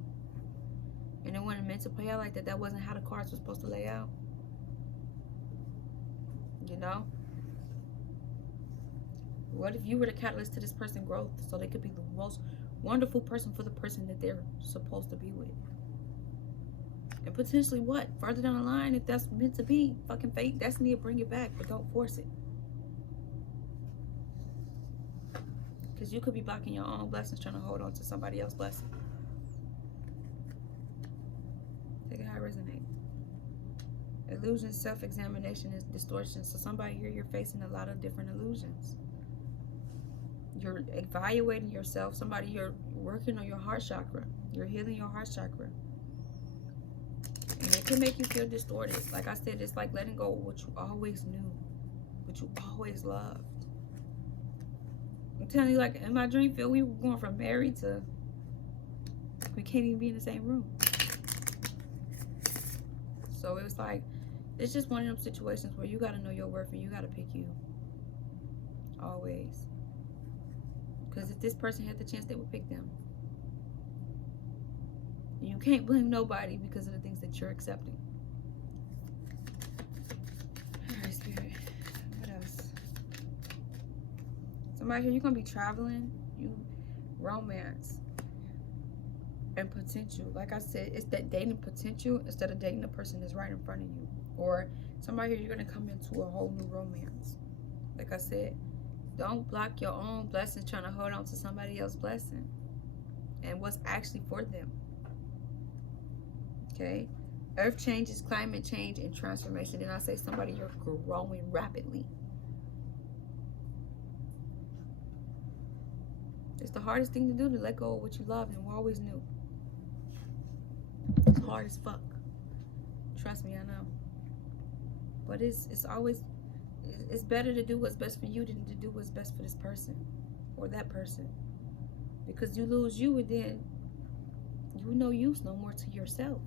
And it wasn't meant to play out like that. That wasn't how the cards were supposed to lay out. You know? What if you were the catalyst to this person's growth so they could be the most wonderful person for the person that they're supposed to be with? And potentially what? Further down the line, if that's meant to be, fucking fate, destiny will bring it back, but don't force it. Because you could be blocking your own blessings trying to hold on to somebody else's blessing. Take it how it resonates. Illusion, self-examination is distortion. So somebody here, you're facing a lot of different illusions. You're evaluating yourself. Somebody, you're working on your heart chakra. You're healing your heart chakra. And it can make you feel distorted. Like I said, it's like letting go of what you always knew. What you always loved. I'm telling you, like in my dream field, we were going from married to we can't even be in the same room. So it was like, it's just one of them situations where you got to know your worth and you got to pick you. Always. Because if this person had the chance, they would pick them. And you can't blame nobody because of the things that you're accepting. Alright, Spirit. What else? Somebody here, you're going to be traveling. You romance. And potential. Like I said, it's that dating potential instead of dating the person that's right in front of you. Or somebody here, you're going to come into a whole new romance. Like I said, don't block your own blessings trying to hold on to somebody else's blessing. and what's actually for them. Okay? Earth changes, climate change, and transformation. Then I say somebody, you're growing rapidly. It's the hardest thing to do, to let go of what you love and always knew. It's hard as fuck. Trust me, I know. But it's always, it's better to do what's best for you than to do what's best for this person or that person. Because you lose you, and then you no use no more to yourself.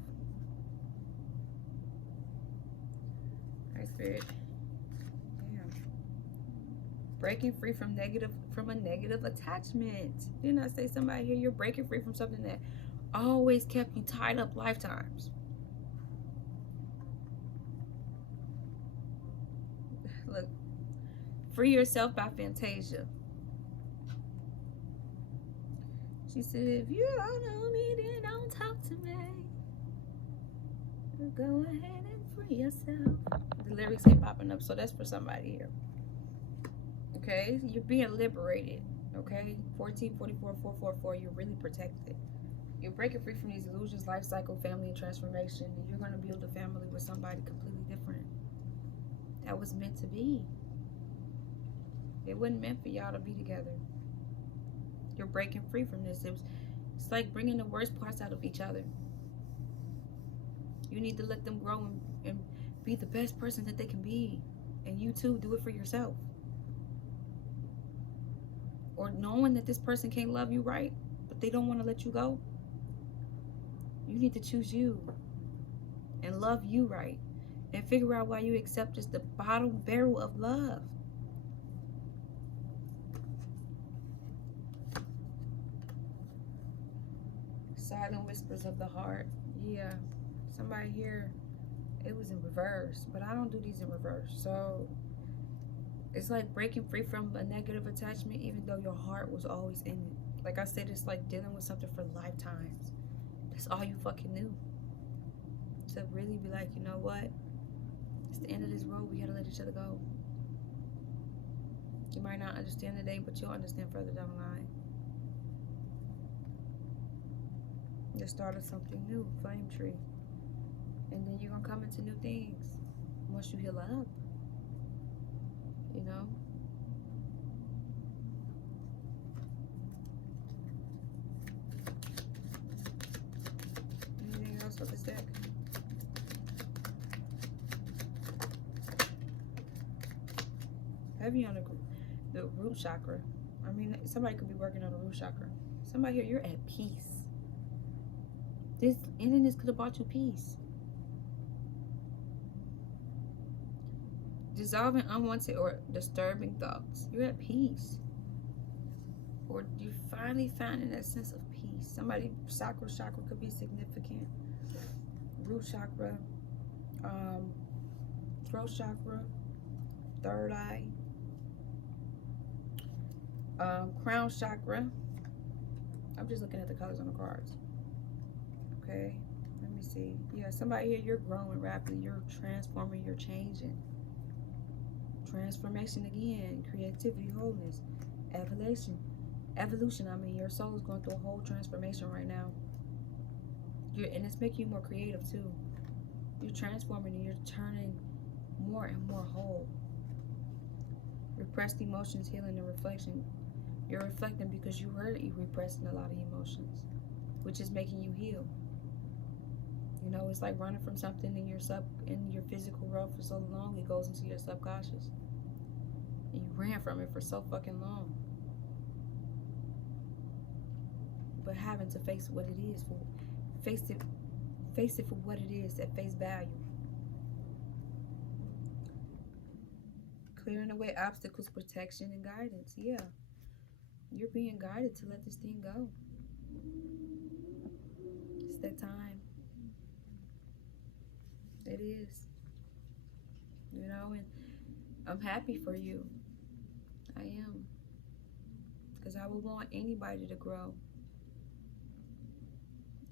All right, Spirit. Damn. Breaking free from a negative attachment. Didn't I say somebody here, you're breaking free from something that always kept you tied up lifetimes? Look, free yourself by Fantasia. She said, if you don't know me, then don't talk to me. Go ahead and free yourself. The lyrics ain't popping up, so that's for somebody here. Okay, you're being liberated. Okay, 1444-444, you're really protected. You're breaking free from these illusions, life cycle, family, and transformation. And you're going to build a family with somebody completely different. That was meant to be. It wasn't meant for y'all to be together. You're breaking free from this. It's like bringing the worst parts out of each other. You need to let them grow and be the best person that they can be. And you too, do it for yourself. Or knowing that this person can't love you right, but they don't want to let you go. You need to choose you and love you right. And figure out why you accept just the bottom barrel of love. Silent whispers of the heart. Yeah, somebody here, it was in reverse, but I don't do these in reverse. So it's like breaking free from a negative attachment, even though your heart was always in it. Like I said, it's like dealing with something for lifetimes. That's all you fucking knew. To really be like, you know what? It's the end of this road. We gotta let each other go. You might not understand today, but you'll understand further down the line. The start of something new, flame tree. And then you're gonna come into new things once you heal up. You know? Anything else with this deck? Heavy on the root chakra. I mean, somebody could be working on the root chakra. Somebody here, you're at peace. This ending this could have brought you peace. Dissolving unwanted or disturbing thoughts. You're at peace. Or you're finally finding that sense of peace. Somebody, chakra could be significant. Root chakra, throat chakra, third eye, crown chakra. I'm just looking at the colors on the cards. Okay, let me see. Yeah, somebody here, you're growing rapidly. You're transforming, you're changing. Transformation again, creativity, wholeness, evolution. I mean, your soul is going through a whole transformation right now. And it's making you more creative too. You're transforming and you're turning more and more whole. Repressed emotions, healing, and reflection. You're reflecting because you were repressing a lot of emotions, which is making you heal. You know, it's like running from something in your physical world for so long, it goes into your subconscious. And you ran from it for so fucking long. But having to face what it is, face it for what it is at face value. Clearing away obstacles, protection, and guidance. Yeah. You're being guided to let this thing go. It's that time. It is. You know, and I'm happy for you. I am. Because I would want anybody to grow.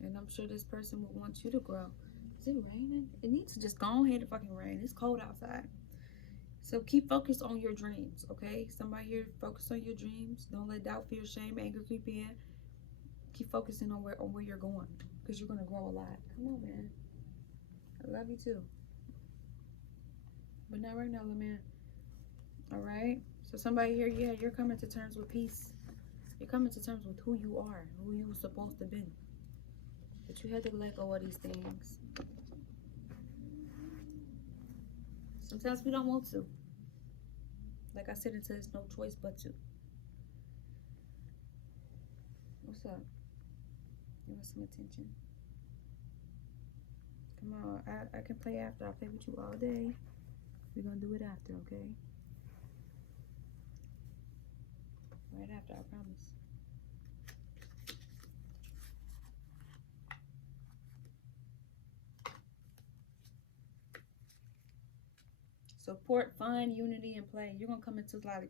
And I'm sure this person would want you to grow. Is it raining? It needs to just go ahead and fucking rain. It's cold outside. So keep focused on your dreams, okay? Somebody here, focus on your dreams. Don't let doubt, fear, shame, anger creep in. Keep focusing on where you're going, because you're gonna grow a lot. Come on, man. I love you too. But not right now, little man. All right. So somebody here, yeah, you're coming to terms with peace. You're coming to terms with who you are, who you were supposed to be. But you had to let go of these things. Sometimes we don't want to. Like I said, until there's no choice but to. What's up? You want some attention? Come on, I can play after. I'll play with you all day. We're gonna do it after, okay? Right after, I promise. Support, fun, unity, and play. You're gonna come into a lot of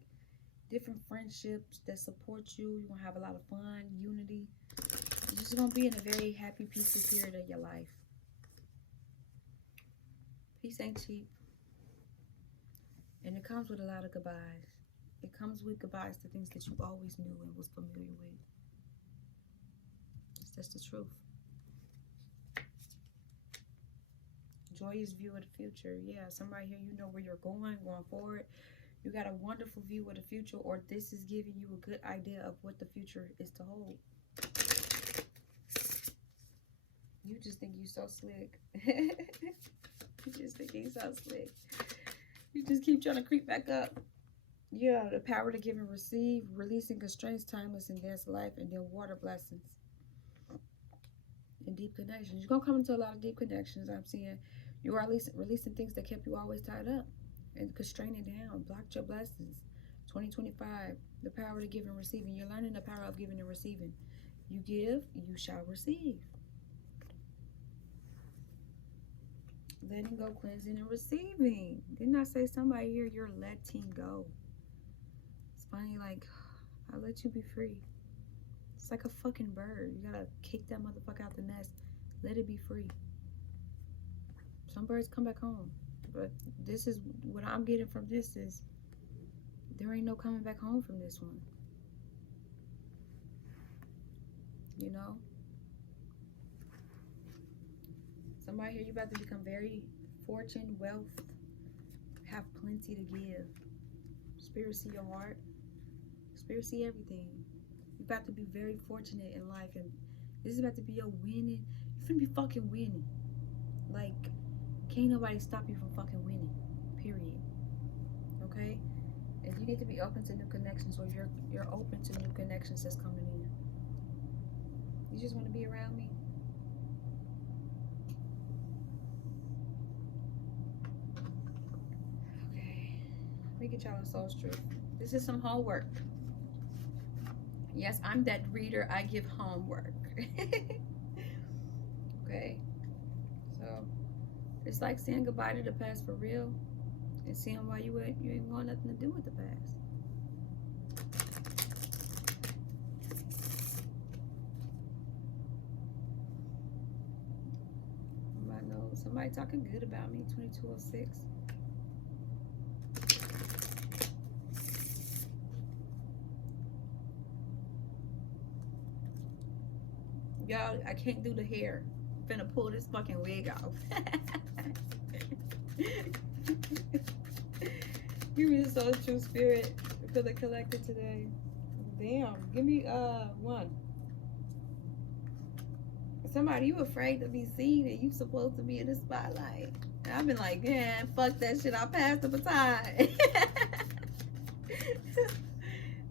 different friendships that support you. You're gonna have a lot of fun, unity. You're just gonna be in a very happy, peaceful period of your life. Peace ain't cheap. And it comes with a lot of goodbyes. It comes with goodbyes to things that you always knew and was familiar with. That's the truth. Joyous view of the future. Yeah, somebody here, you know where you're going forward. You got a wonderful view of the future, or this is giving you a good idea of what the future is to hold. You just think you're so slick. You just think you're so slick. You just keep trying to creep back up. Yeah, the power to give and receive, releasing constraints, timeless and dance life, and then water blessings. And deep connections. You're going to come into a lot of deep connections. I'm seeing you are releasing things that kept you always tied up and constraining down, blocked your blessings. 2025, the power to give and receiving. You're learning the power of giving and receiving. You give, you shall receive. Letting go, cleansing, and receiving. Didn't I say somebody here, you're letting go? It's funny, like, I let you be free. It's like a fucking bird. You gotta kick that motherfucker out the nest. Let it be free. Some birds come back home. But this is what I'm getting from this is there ain't no coming back home from this one. You know? Somebody here, you about to become very fortune, wealth, have plenty to give. Spirit see your heart. Spirit see everything. You're about to be very fortunate in life, and this is about to be your winning. You're finna be fucking winning. Like, can't nobody stop you from fucking winning. Period. Okay? And you need to be open to new connections, or you're open to new connections that's coming in. You just want to be around me? Okay. Let me get y'all a soul truth. This is some homework. Yes, I'm that reader. I give homework. Okay. So, it's like saying goodbye to the past for real and seeing why you ain't want nothing to do with the past. I know somebody talking good about me. 2206. Y'all, I can't do the hair. I'm finna pull this fucking wig off. Give me the soul true spirit for the collective today. Damn, give me one. Somebody, you afraid to be seen and you supposed to be in the spotlight. And I've been like, man, fuck that shit. I passed the baton.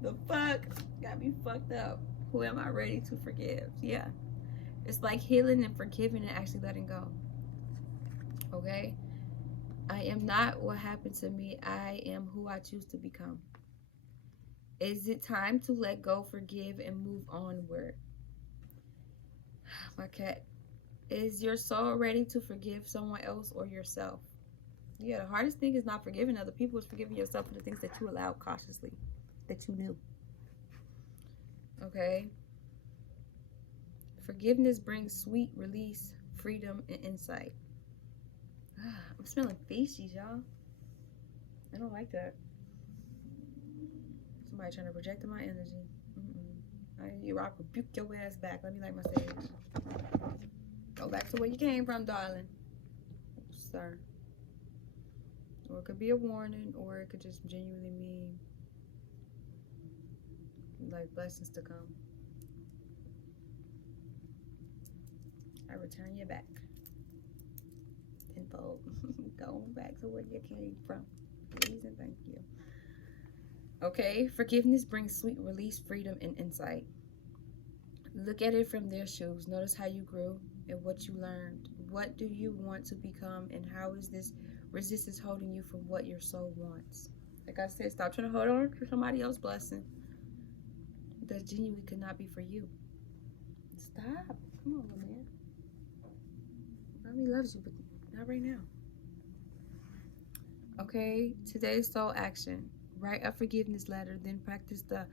The fuck got me fucked up. Who am I ready to forgive? Yeah. It's like healing and forgiving and actually letting go. Okay? I am not what happened to me. I am who I choose to become. Is it time to let go, forgive, and move onward? My cat. Is your soul ready to forgive someone else or yourself? Yeah, the hardest thing is not forgiving other people. It's forgiving yourself for the things that you allowed cautiously, that you knew. Okay? Forgiveness brings sweet release, freedom, and insight. I'm smelling feces, y'all. I don't like that. Somebody trying to project my energy. You rock, rebuke your ass back. Let me light my sage. Go back to where you came from, darling. Sir. Or it could be a warning, or it could just genuinely mean like blessings to come. I return you back tenfold. Go back to where you came from, please and thank you. Okay, forgiveness brings sweet release, freedom, and insight. Look at it from their shoes. Notice how you grew and what you learned. What do you want to become, and how is this resistance holding you from what your soul wants? Like I said, stop trying to hold on to somebody else's blessing that genuinely could not be for you. Stop. Come on, man. Mommy loves you, but not right now. Okay, today's soul action. Write a forgiveness letter, then practice the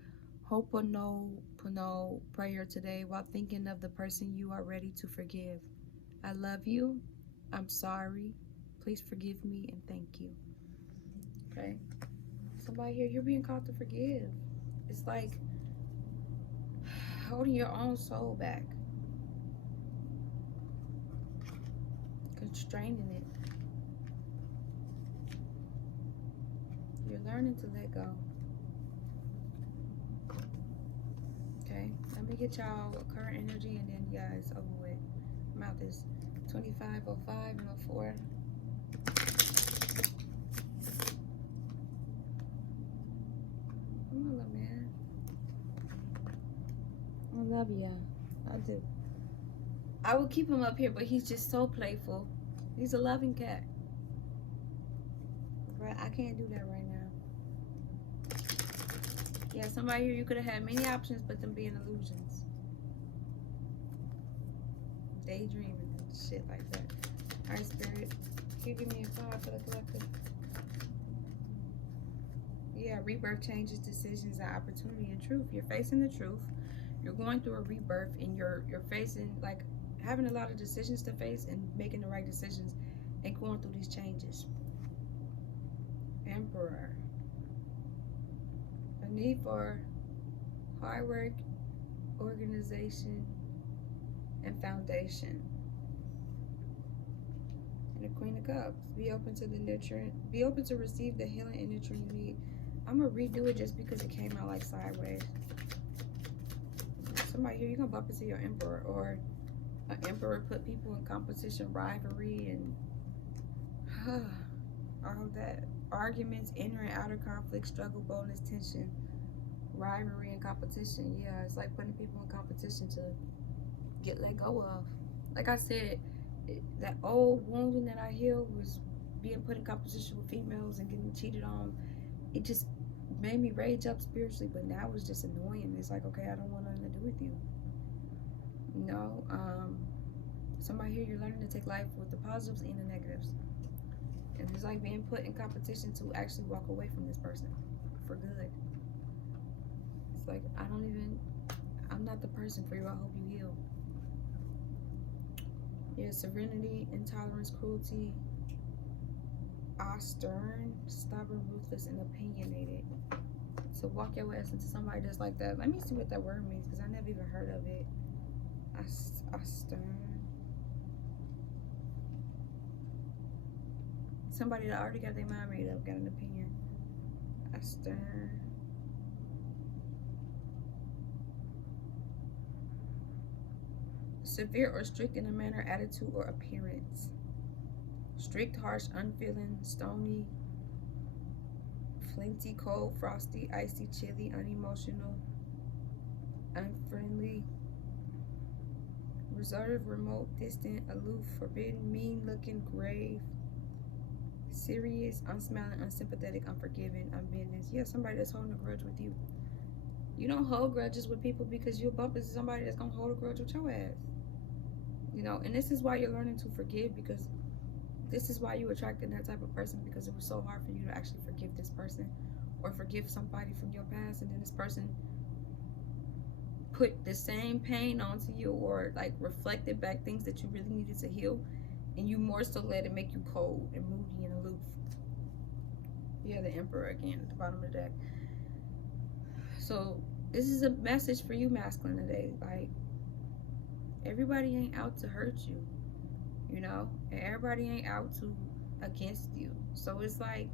Ho'oponopono prayer today while thinking of the person you are ready to forgive. I love you. I'm sorry. Please forgive me and thank you. Okay? Somebody here, you're being called to forgive. It's like holding your own soul back. Constraining it. You're learning to let go. Okay, let me get y'all current energy and then you guys over with. Amethyst 2505 and 04. Come on, little man. I love ya. I do. I will keep him up here, but he's just so playful. He's a loving cat. Right? I can't do that right now. Yeah, somebody here, you could have had many options, but them being illusions. Daydreaming and shit like that. Alright, Spirit. Can you give me a card for the collective? Yeah, rebirth changes decisions and opportunity and truth. You're facing the truth. You're going through a rebirth and you're facing, like, having a lot of decisions to face and making the right decisions and going through these changes. Emperor. A need for hard work, organization, and foundation. And the Queen of Cups. Be open to the nurturing. Be open to receive the healing and nurturing you need. I'm going to redo it just because it came out like sideways. Somebody here, you're going to bump into your Emperor. Or an Emperor put people in competition, rivalry, and all that. Arguments, inner and outer conflict, struggle, boldness, tension, rivalry, and competition. Yeah, it's like putting people in competition to get let go of. Like I said, that old wounding that I healed was being put in competition with females and getting cheated on. It just made me rage up spiritually, but now it's just annoying. It's like, okay, I don't want nothing to do with you. No, somebody here, you're learning to take life with the positives and the negatives. And it's like being put in competition to actually walk away from this person for good. It's like, I'm not the person for you. I hope you heal. Yeah, serenity, intolerance, cruelty, stern, stubborn, ruthless, and opinionated. So walk your ass into somebody that's like that. Let me see what that word means, because I never even heard of it. Stern. Somebody that already got their mind made up, got an opinion. Stern. Severe or strict in a manner, attitude, or appearance. Strict, harsh, unfeeling, stony, flinty, cold, frosty, icy, chilly, unemotional, unfriendly, reserved, remote, distant, aloof, forbidden, mean-looking, grave, serious, unsmiling, unsympathetic, unforgiving, unbending. Yeah, somebody that's holding a grudge with you. You don't hold grudges with people because you'll bump into somebody that's gonna hold a grudge with your ass. You know, and this is why you're learning to forgive, because this is why you attracted that type of person, because it was so hard for you to actually forgive this person or forgive somebody from your past, and then this person put the same pain onto you or like reflected back things that you really needed to heal, and you more so let it make you cold and moody and aloof. Yeah, the Emperor again at the bottom of the deck. So this is a message for you, masculine, today. Like, everybody ain't out to hurt you, you know, and everybody ain't out to against you. So it's like,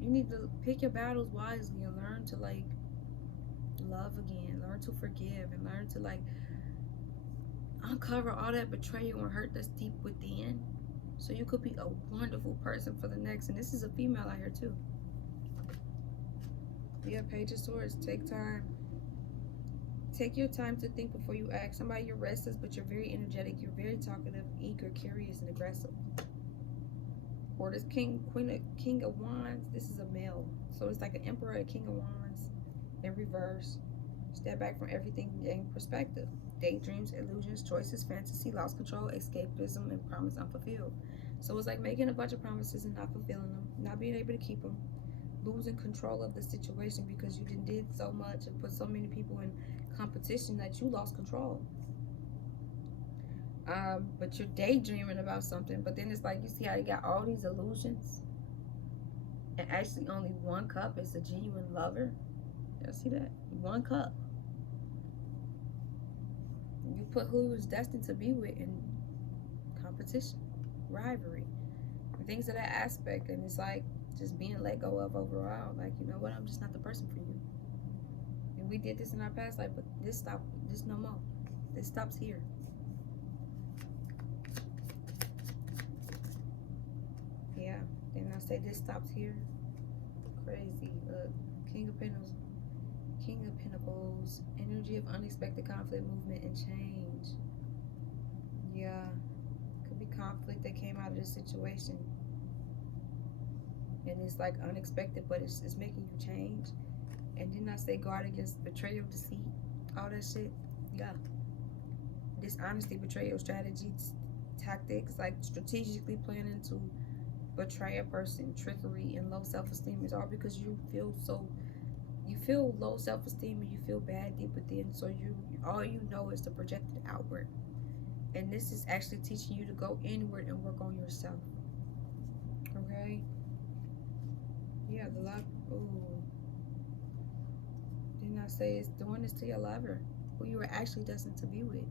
you need to pick your battles wisely and learn to, like, love again, learn to forgive, and learn to, like, uncover all that betrayal and hurt that's deep within, so you could be a wonderful person for the next. And this is a female out here too. Yeah, Page of Swords. Take time. Take your time to think before you act. Somebody, you're restless, but you're very energetic. You're very talkative, eager, curious, and aggressive. Or this King of Wands. This is a male, so it's like an Emperor, a King of Wands in reverse. Step back from everything and gain perspective. Daydreams, illusions, choices, fantasy, lost control, escapism, and promise unfulfilled. So it's like making a bunch of promises and not fulfilling them, not being able to keep them, losing control of the situation because you did so much and put so many people in competition that you lost control. But you're daydreaming about something, but then it's like, you see how you got all these illusions and actually only one cup is a genuine lover. Y'all see that? One cup. You put who he was destined to be with in competition, rivalry, and things of that aspect. And it's like just being let go of overall. Like, you know what? I'm just not the person for you. And we did this in our past life, but this no more. This stops here. Yeah. Then I say this stops here. Crazy. Look, King of Pentacles. King of Pentacles, energy of unexpected conflict, movement, and change. Yeah, could be conflict that came out of this situation, and it's like unexpected, but it's making you change. And didn't I say guard against betrayal, deceit, all that shit? Yeah, dishonesty, betrayal, strategies, tactics, like strategically planning to betray a person, trickery, and low self-esteem is all because you feel low self-esteem and you feel bad deep within, so all you know is to project it outward. And this is actually teaching you to go inward and work on yourself. Okay? Yeah, the love. Ooh. Didn't I say it's doing this to your lover, who you were actually destined to be with?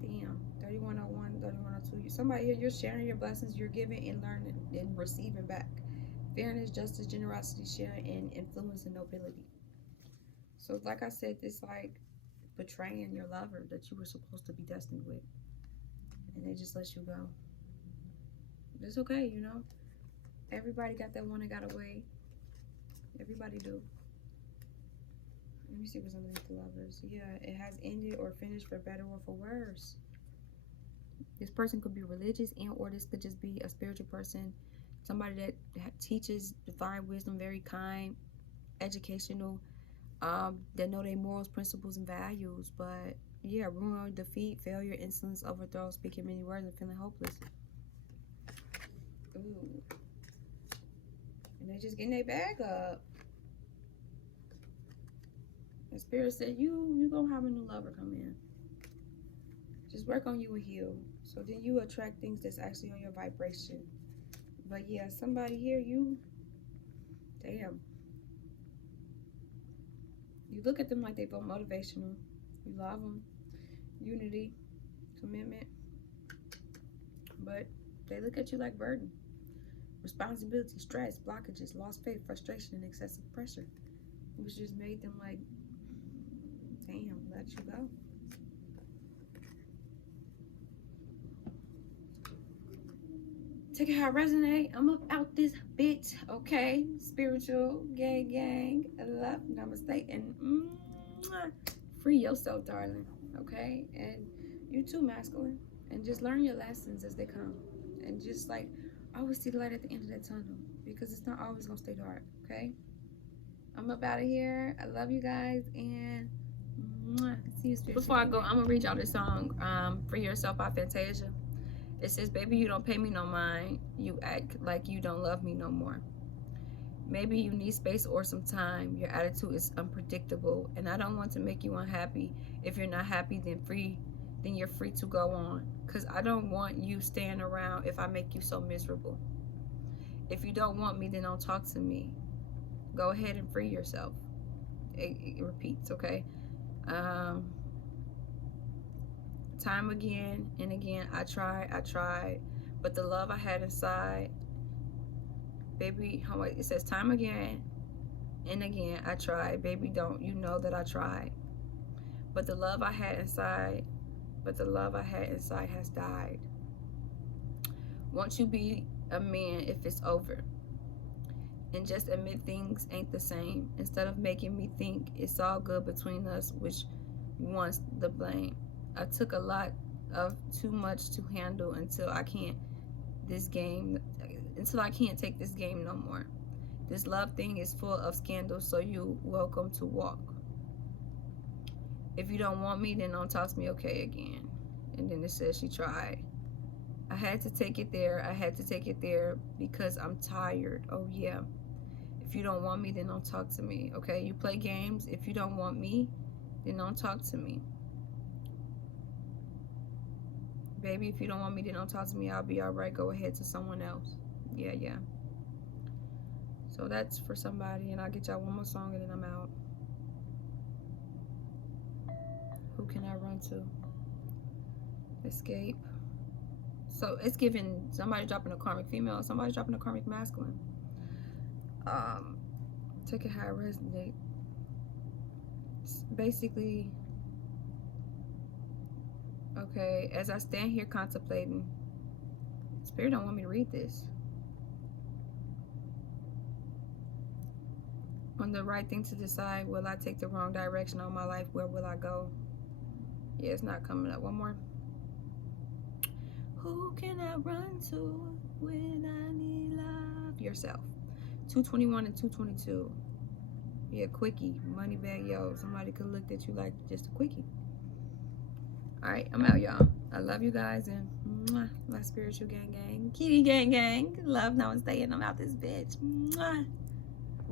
Damn. 3101, 3102. Somebody here, you're sharing your blessings, you're giving and learning and receiving back. Fairness, justice, generosity, sharing, and influence and nobility. So like I said, it's like betraying your lover that you were supposed to be destined with, and they just let you go. It's okay, you know. Everybody got that one that got away. Everybody do. Let me see what's underneath the lovers. Yeah, it has ended or finished for better or for worse. This person could be religious, and or this could just be a spiritual person. Somebody that teaches divine wisdom, very kind, educational, that know their morals, principles, and values. But yeah, ruin, defeat, failure, insolence, overthrow, speaking many words, and feeling hopeless. Ooh. And they just getting their bag up. The spirit said, you gonna have a new lover come in. Just work on you and heal. So then you attract things that's actually on your vibration. But yeah, somebody here, damn. You look at them like they feel motivational. You love them. Unity, commitment. But they look at you like burden. Responsibility, stress, blockages, lost faith, frustration, and excessive pressure. Which just made them like, damn, let you go. Take it how it resonate. I'm up out this bitch, okay? Spiritual gang, love, namaste, and free yourself, darling, okay? And you too, masculine. And just learn your lessons as they come. And just like, always see the light at the end of that tunnel, because it's not always gonna stay dark, okay? I'm up out of here. I love you guys, and see you spiritual. Before I go, I'm gonna read y'all this song, Free Yourself by Fantasia. It says, baby, you don't pay me no mind. You act like you don't love me no more. Maybe you need space or some time. Your attitude is unpredictable, and I don't want to make you unhappy. If you're not happy, then you're free to go on. Because I don't want you staying around if I make you so miserable. If you don't want me, then don't talk to me. Go ahead and free yourself. it repeats, okay? Time again and again, I tried, but the love I had inside, baby, it says time again and again, I tried, baby, don't you know that I tried? But the love I had inside, has died. Won't you be a man if it's over? And just admit things ain't the same. Instead of making me think it's all good between us, which wants the blame. I took a lot of too much to handle until I can't take this game no more. This love thing is full of scandals, so you welcome to walk. If you don't want me, then don't talk to me, okay, again. And then it says she tried. I had to take it there because I'm tired. Oh yeah. If you don't want me, then don't talk to me, okay? You play games. If you don't want me, then don't talk to me. Baby, if you don't want me, then don't talk to me. I'll be all right. Go ahead to someone else. Yeah. So that's for somebody, and I'll get y'all one more song and then I'm out. Who can I run to? Escape. So it's giving somebody dropping a karmic female, somebody dropping a karmic masculine. Take it how it resonates. Basically, okay, as I stand here contemplating, Spirit don't want me to read this. On the right thing to decide, will I take the wrong direction all my life? Where will I go? Yeah, it's not coming up. One more. Who can I run to when I need love? Yourself. 221 and 222. Yeah, quickie. Money bag, yo. Somebody could look at you like just a quickie. Alright, I'm out, y'all. I love you guys, and mwah, my spiritual gang gang. Keyyyy gang gang. Love, namaste, and I'm out this bitch. Mwah.